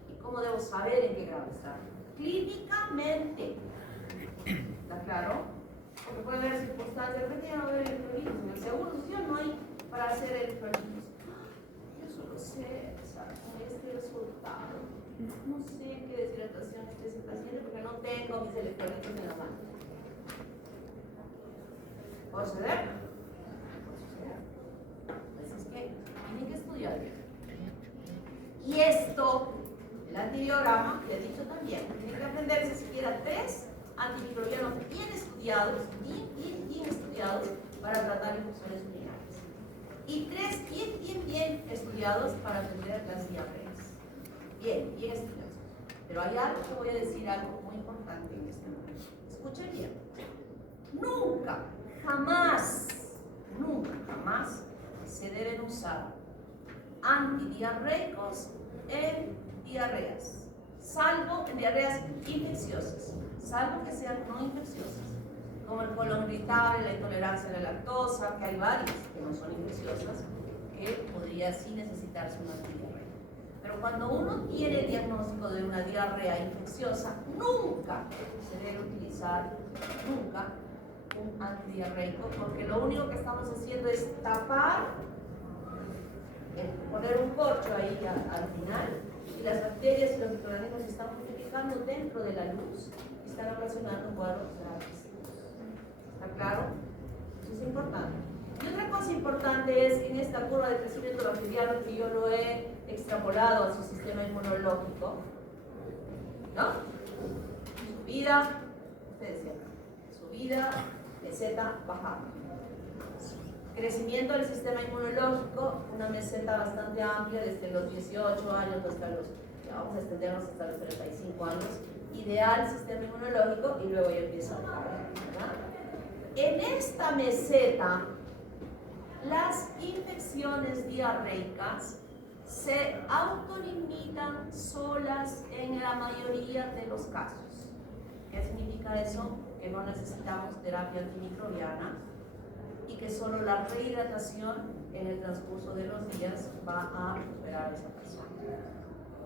y cómo debo saber en qué grado está clínicamente. ¿Está claro? Porque puede haber circunstancias, de repente ya no va a haber electrolitos, en el seguro social no hay para hacer electrolitos. Yo solo sé, con este resultado, no sé qué deshidratación es ese paciente porque no tengo mis electrolitos en la mano. ¿Puede suceder? Puede suceder. Así es que tienen que estudiar bien. Y esto, el antibiograma, que he dicho también, tienen que aprenderse siquiera 3 antimicrobianos bien estudiados, bien estudiados para tratar infecciones urinarias. Y 3 bien estudiados para atender las diarreas. Bien estudiados. Pero hay algo que voy a decir, algo muy importante en este momento. Escuchen bien. Nunca, jamás se deben usar antidiarreicos en diarreas, salvo en diarreas infecciosas, salvo que sean no infecciosas, como el colon irritable, la intolerancia a la lactosa, que hay varias que no son infecciosas, que podría sí necesitarse un antidiarreico. Pero cuando uno tiene el diagnóstico de una diarrea infecciosa, nunca se debe utilizar, un antidiarreico, porque lo único que estamos haciendo es tapar, poner un corcho ahí al final, y las bacterias y los microorganismos se están multiplicando dentro de la luz y están ocasionando cuadros graves. ¿Está claro? Eso es importante. Y otra cosa importante es que en esta curva de crecimiento bacteriano, que yo lo he extrapolado a su sistema inmunológico, ¿no? Subida, ustedes decían, subida, meseta, bajada. Crecimiento del sistema inmunológico, una meseta bastante amplia desde los 18 años hasta los, vamos a extendernos hasta los 35 años, ideal sistema inmunológico, y luego ya empieza a bajar, ¿verdad? En esta meseta, las infecciones diarreicas se autolimitan solas en la mayoría de los casos. ¿Qué significa eso? Que no necesitamos terapia antimicrobiana y que solo la rehidratación en el transcurso de los días va a recuperar a esa persona.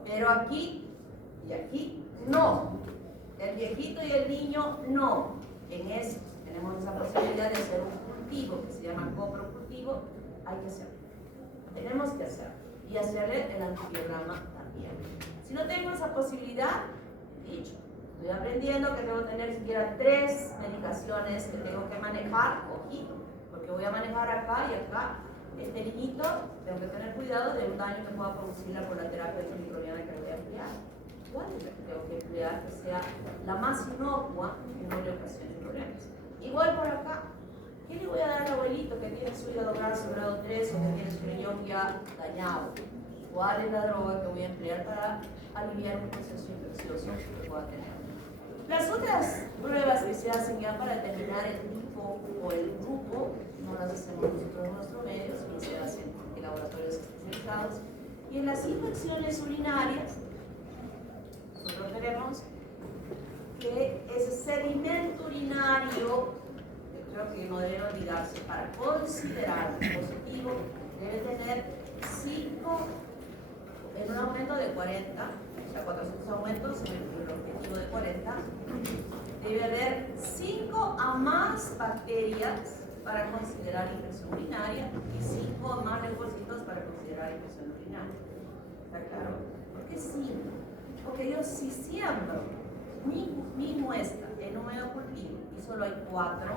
Pero aquí y aquí, no. El viejito y el niño, no. En eso tenemos esa posibilidad de hacer un cultivo, que se llama coprocultivo, hay que hacerlo. Tenemos que hacerlo. Y hacerle el antibiograma también. Si no tengo esa posibilidad, dicho, estoy aprendiendo que debo tener siquiera 3 medicaciones que tengo que manejar, ojito, porque voy a manejar acá y acá. Este niñito, tengo que tener cuidado de un daño que pueda producirla por la terapia antimicrobiana que voy a emplear. ¿Cuál es la que tengo que emplear que sea la más inocua y no le ocasione problemas? Igual por acá, ¿qué le voy a dar al abuelito que tiene su hígado graso grado 3 o que tiene su riñón ya dañado? ¿Cuál es la droga que voy a emplear para aliviar un proceso infeccioso que pueda tener? Las otras pruebas que se hacen ya para determinar el tipo o el grupo, no las hacemos nosotros en nuestro medio, sino se hacen en laboratorios especializados. Y en las infecciones urinarias, nosotros tenemos que ese sedimento urinario, que creo que no debe olvidarse, para considerar positivo, debe tener 5, en un aumento de 40, o sea, 400 aumentos en el objetivo de 40, debe haber 5 a más bacterias para considerar infección urinaria y 5 a más leucocitos para considerar infección urinaria. ¿Está claro? ¿Por qué 5? Porque yo si siembro mi muestra en un medio cultivo y solo hay 4,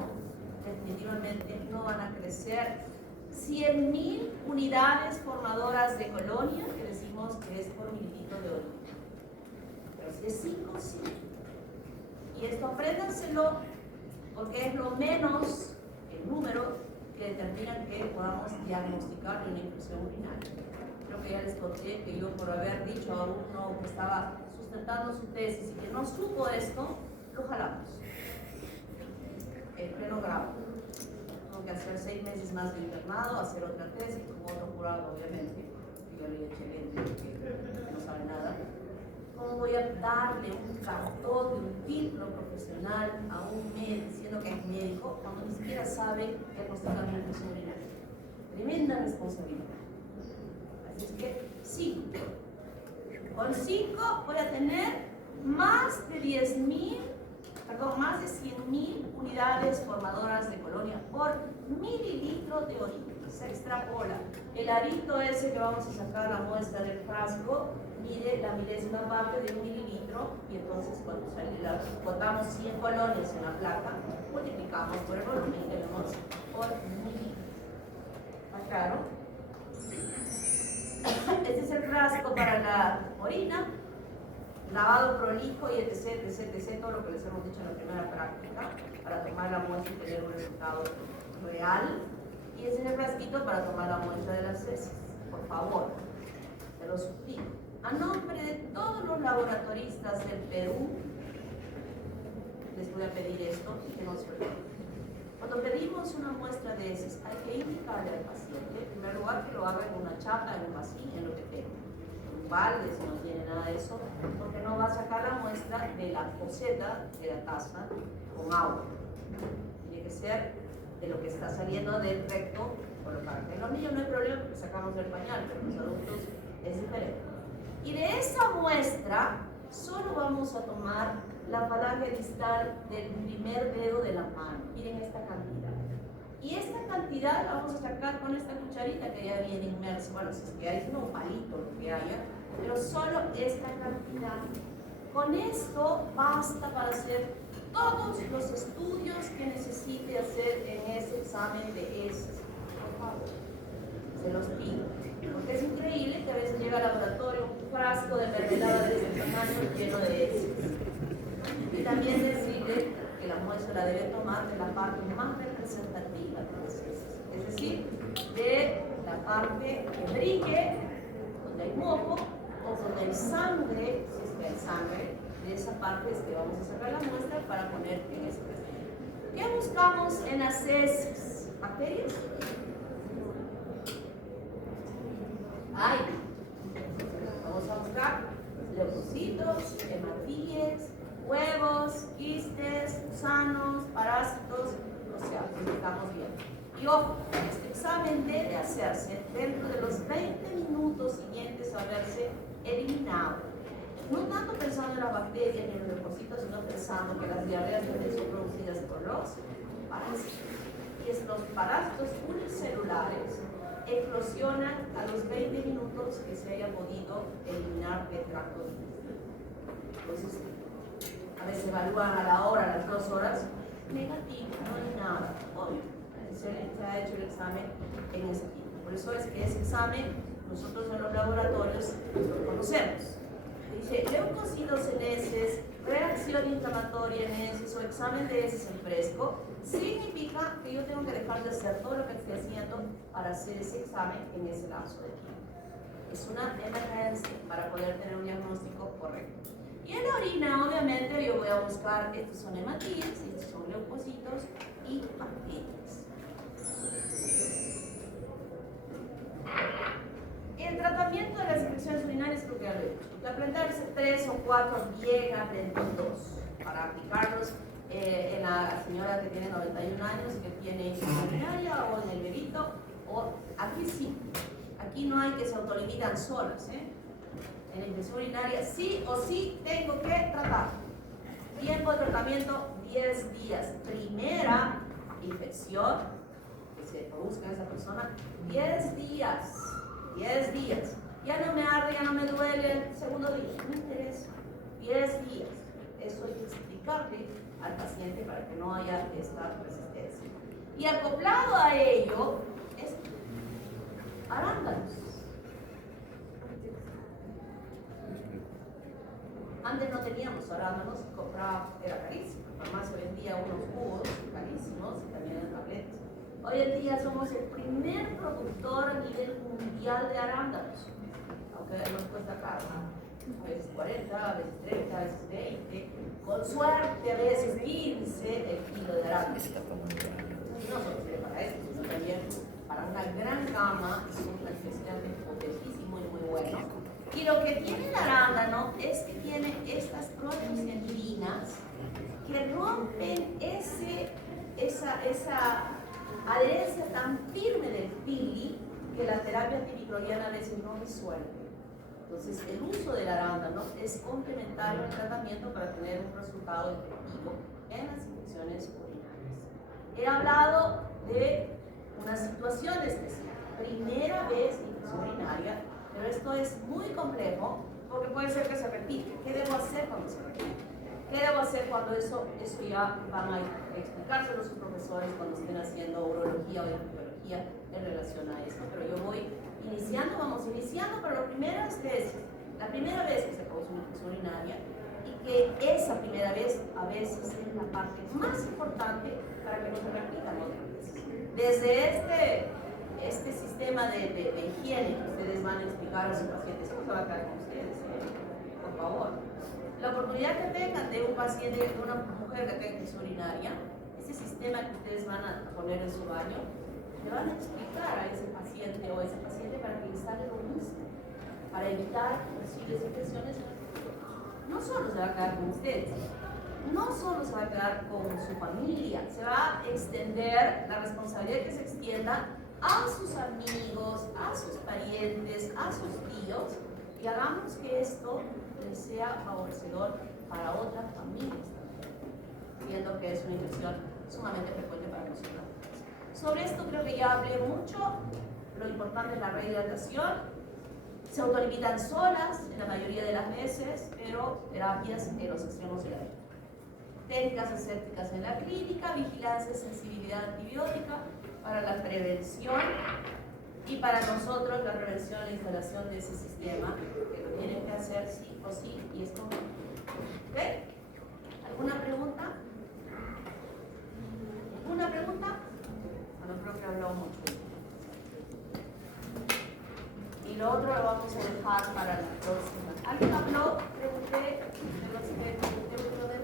definitivamente no van a crecer 100.000 unidades formadoras de colonia, que decimos que es por mililitro de orina. Pero si es 5, sí. Y esto apréndanselo porque es lo menos el número que determina que podamos diagnosticar una infección urinaria. Creo que ya les conté que yo, por haber dicho a uno que estaba sustentando su tesis y que no supo esto, lo jalamos en pleno grado. Tengo que hacer 6 meses más de internado, hacer otra tesis con otro jurado, obviamente, que yo le eché lente que no sabe nada. ¿Cómo voy a darle un cartón de un título profesional a un médico diciendo que es médico cuando ni siquiera sabe diagnosticar una infección urinaria? Tremenda responsabilidad. Así es que 5. Con 5 voy a tener más de 100.000 unidades formadoras de colonia por mililitro de orina. Se extrapola. El arito ese que vamos a sacar la muestra del frasco mide la milésima parte de 1 mililitro y entonces cuando botamos 100 colonias en la placa, multiplicamos por el volumen y tenemos por mililitro. ¿Está claro? Este es el frasco para la orina, lavado prolijo y etc., todo lo que les hemos dicho en la primera práctica, para tomar la muestra y tener un resultado real. Y ese es el frasquito para tomar la muestra de las heces. Por favor, te lo suplico. A nombre de todos los laboratoristas del Perú, les voy a pedir esto y que no se olviden. Cuando pedimos una muestra de heces, hay que indicarle al paciente, en primer lugar, que lo haga en una chapa, en un vasito, en lo que tenga. En un balde, si no tiene nada de eso, porque no va a sacar la muestra de la poceta, de la taza, con agua. Tiene que ser de lo que está saliendo del recto por la parte. En los niños no hay problema porque sacamos del pañal, pero en los adultos es diferente. Y de esa muestra solo vamos a tomar la falange distal del primer dedo de la mano. Miren esta cantidad. Y esta cantidad la vamos a sacar con esta cucharita que ya viene inmersa. Bueno, si es que hay un palito, lo que haya, pero solo esta cantidad. Con esto basta para hacer todos los estudios que necesite hacer en ese examen de heces. Por favor, se los pido. Porque es increíble que a veces llega al laboratorio un frasco de mermelada de ese tamaño lleno de heces. Y también decirle que la muestra la debe tomar de la parte más representativa de las heces. Es decir, de la parte que brille, donde hay moco, o donde hay sangre, si es que hay sangre. De esa parte es que vamos a sacar la muestra para poner en este recipiente. ¿Qué buscamos en las heces? ¿Bacterias? Hay. Vamos a buscar leucocitos, hematíes, huevos, quistes, gusanos, parásitos, o sea, estamos bien. Y ojo, este examen debe hacerse dentro de los 20 minutos siguientes a haberse eliminado. No tanto pensando en las bacterias ni en los leucocitos, sino pensando que las diarreas también son producidas por los parásitos. y es los parásitos unicelulares eclosionan a los 20 minutos que se haya podido eliminar del tracto intestinal. Entonces, a veces evalúan a la hora, a las 2 horas, negativo, no hay nada. Obvio, se ha hecho el examen en ese tiempo. Por eso es que ese examen nosotros en los laboratorios lo conocemos. Dice leucocitos en heces, reacción inflamatoria en heces o examen de heces en fresco, significa que yo tengo que dejar de hacer todo lo que estoy haciendo para hacer ese examen en ese lapso de tiempo. Es una emergencia para poder tener un diagnóstico correcto. Y en la orina, obviamente, yo voy a buscar, estos son hematíes, estos son leucocitos y bacterias. El tratamiento de las infecciones urinarias creo que ya lo he dicho. De aprenderse 3 o 4 bien aprendidos para aplicarlos en la señora que tiene 91 años, que tiene infección urinaria, o en el bebito, o aquí sí. Aquí no hay que se autolimitan solas, En la infección urinaria sí o sí tengo que tratar. Tiempo de tratamiento 10 días. Primera infección que se produzca en esa persona, 10 días. 10 días. Ya no me arde, ya no me duele el segundo día. No me interesa. 10 días. Eso hay que explicarle al paciente para que no haya esta resistencia. Y acoplado a ello es arándanos. Antes no teníamos arándanos, compraba, era carísimo. La farmacia vendía unos jugos carísimos y también en tabletas. Hoy en día somos el primer productor a nivel mundial de arándanos, aunque nos cuesta caro, a veces 40, a veces 30, a veces 20, con suerte a veces 15 el kilo de arándanos. Y no solo sirve para eso, sino también para una gran gama, es un antioxidante potentísimo y muy bueno. Y lo que tiene el arándano es que tiene estas proteocentrinas que rompen esa adherencia tan firme del pili que la terapia antimicrobiana a veces no resuelve. Entonces, el uso del arándano es complementario al tratamiento para tener un resultado efectivo en las infecciones urinarias. He hablado de una situación especial, primera vez infección urinaria, pero esto es muy complejo porque puede ser que se repite. ¿Qué debo hacer cuando se repite? ¿Qué debo hacer cuando eso ya van a explicárselo a sus profesores cuando estén haciendo urología o epidemiología en relación a esto? Pero yo voy iniciando, vamos iniciando, pero la primera vez que se causa una infección urinaria, y que esa primera vez a veces es la parte más importante para que no se repitan otras veces. Desde este sistema de higiene que ustedes van a explicar a sus pacientes, ¿cómo se va a quedar con ustedes? Por favor. La oportunidad que tengan de un paciente, de una mujer que tenga infección urinaria, ese sistema que ustedes van a poner en su baño, le van a explicar a ese paciente o a esa paciente para que instale lo mismo, para evitar posibles infecciones. No solo se va a quedar con ustedes, no solo se va a quedar con su familia, se va a extender la responsabilidad que se extienda a sus amigos, a sus parientes, a sus tíos, y hagamos que esto les sea favorecedor para otras familias también, viendo que es una infección sumamente frecuente para nosotros. Sobre esto creo que ya hablé mucho. Lo importante es la rehidratación. Se autolimitan solas en la mayoría de las veces, pero terapias en los extremos de la vida. Técnicas asépticas en la clínica, vigilancia y sensibilidad antibiótica para la prevención, y para nosotros la prevención y la instalación de ese sistema, que lo tienen que hacer sí o sí, y es como. ¿Ok? ¿Alguna pregunta? ¿Alguna pregunta? Bueno, creo que he hablado mucho. Y lo otro lo vamos a dejar para la próxima. ¿Alguien habló? Pregunté, de los que pregunté,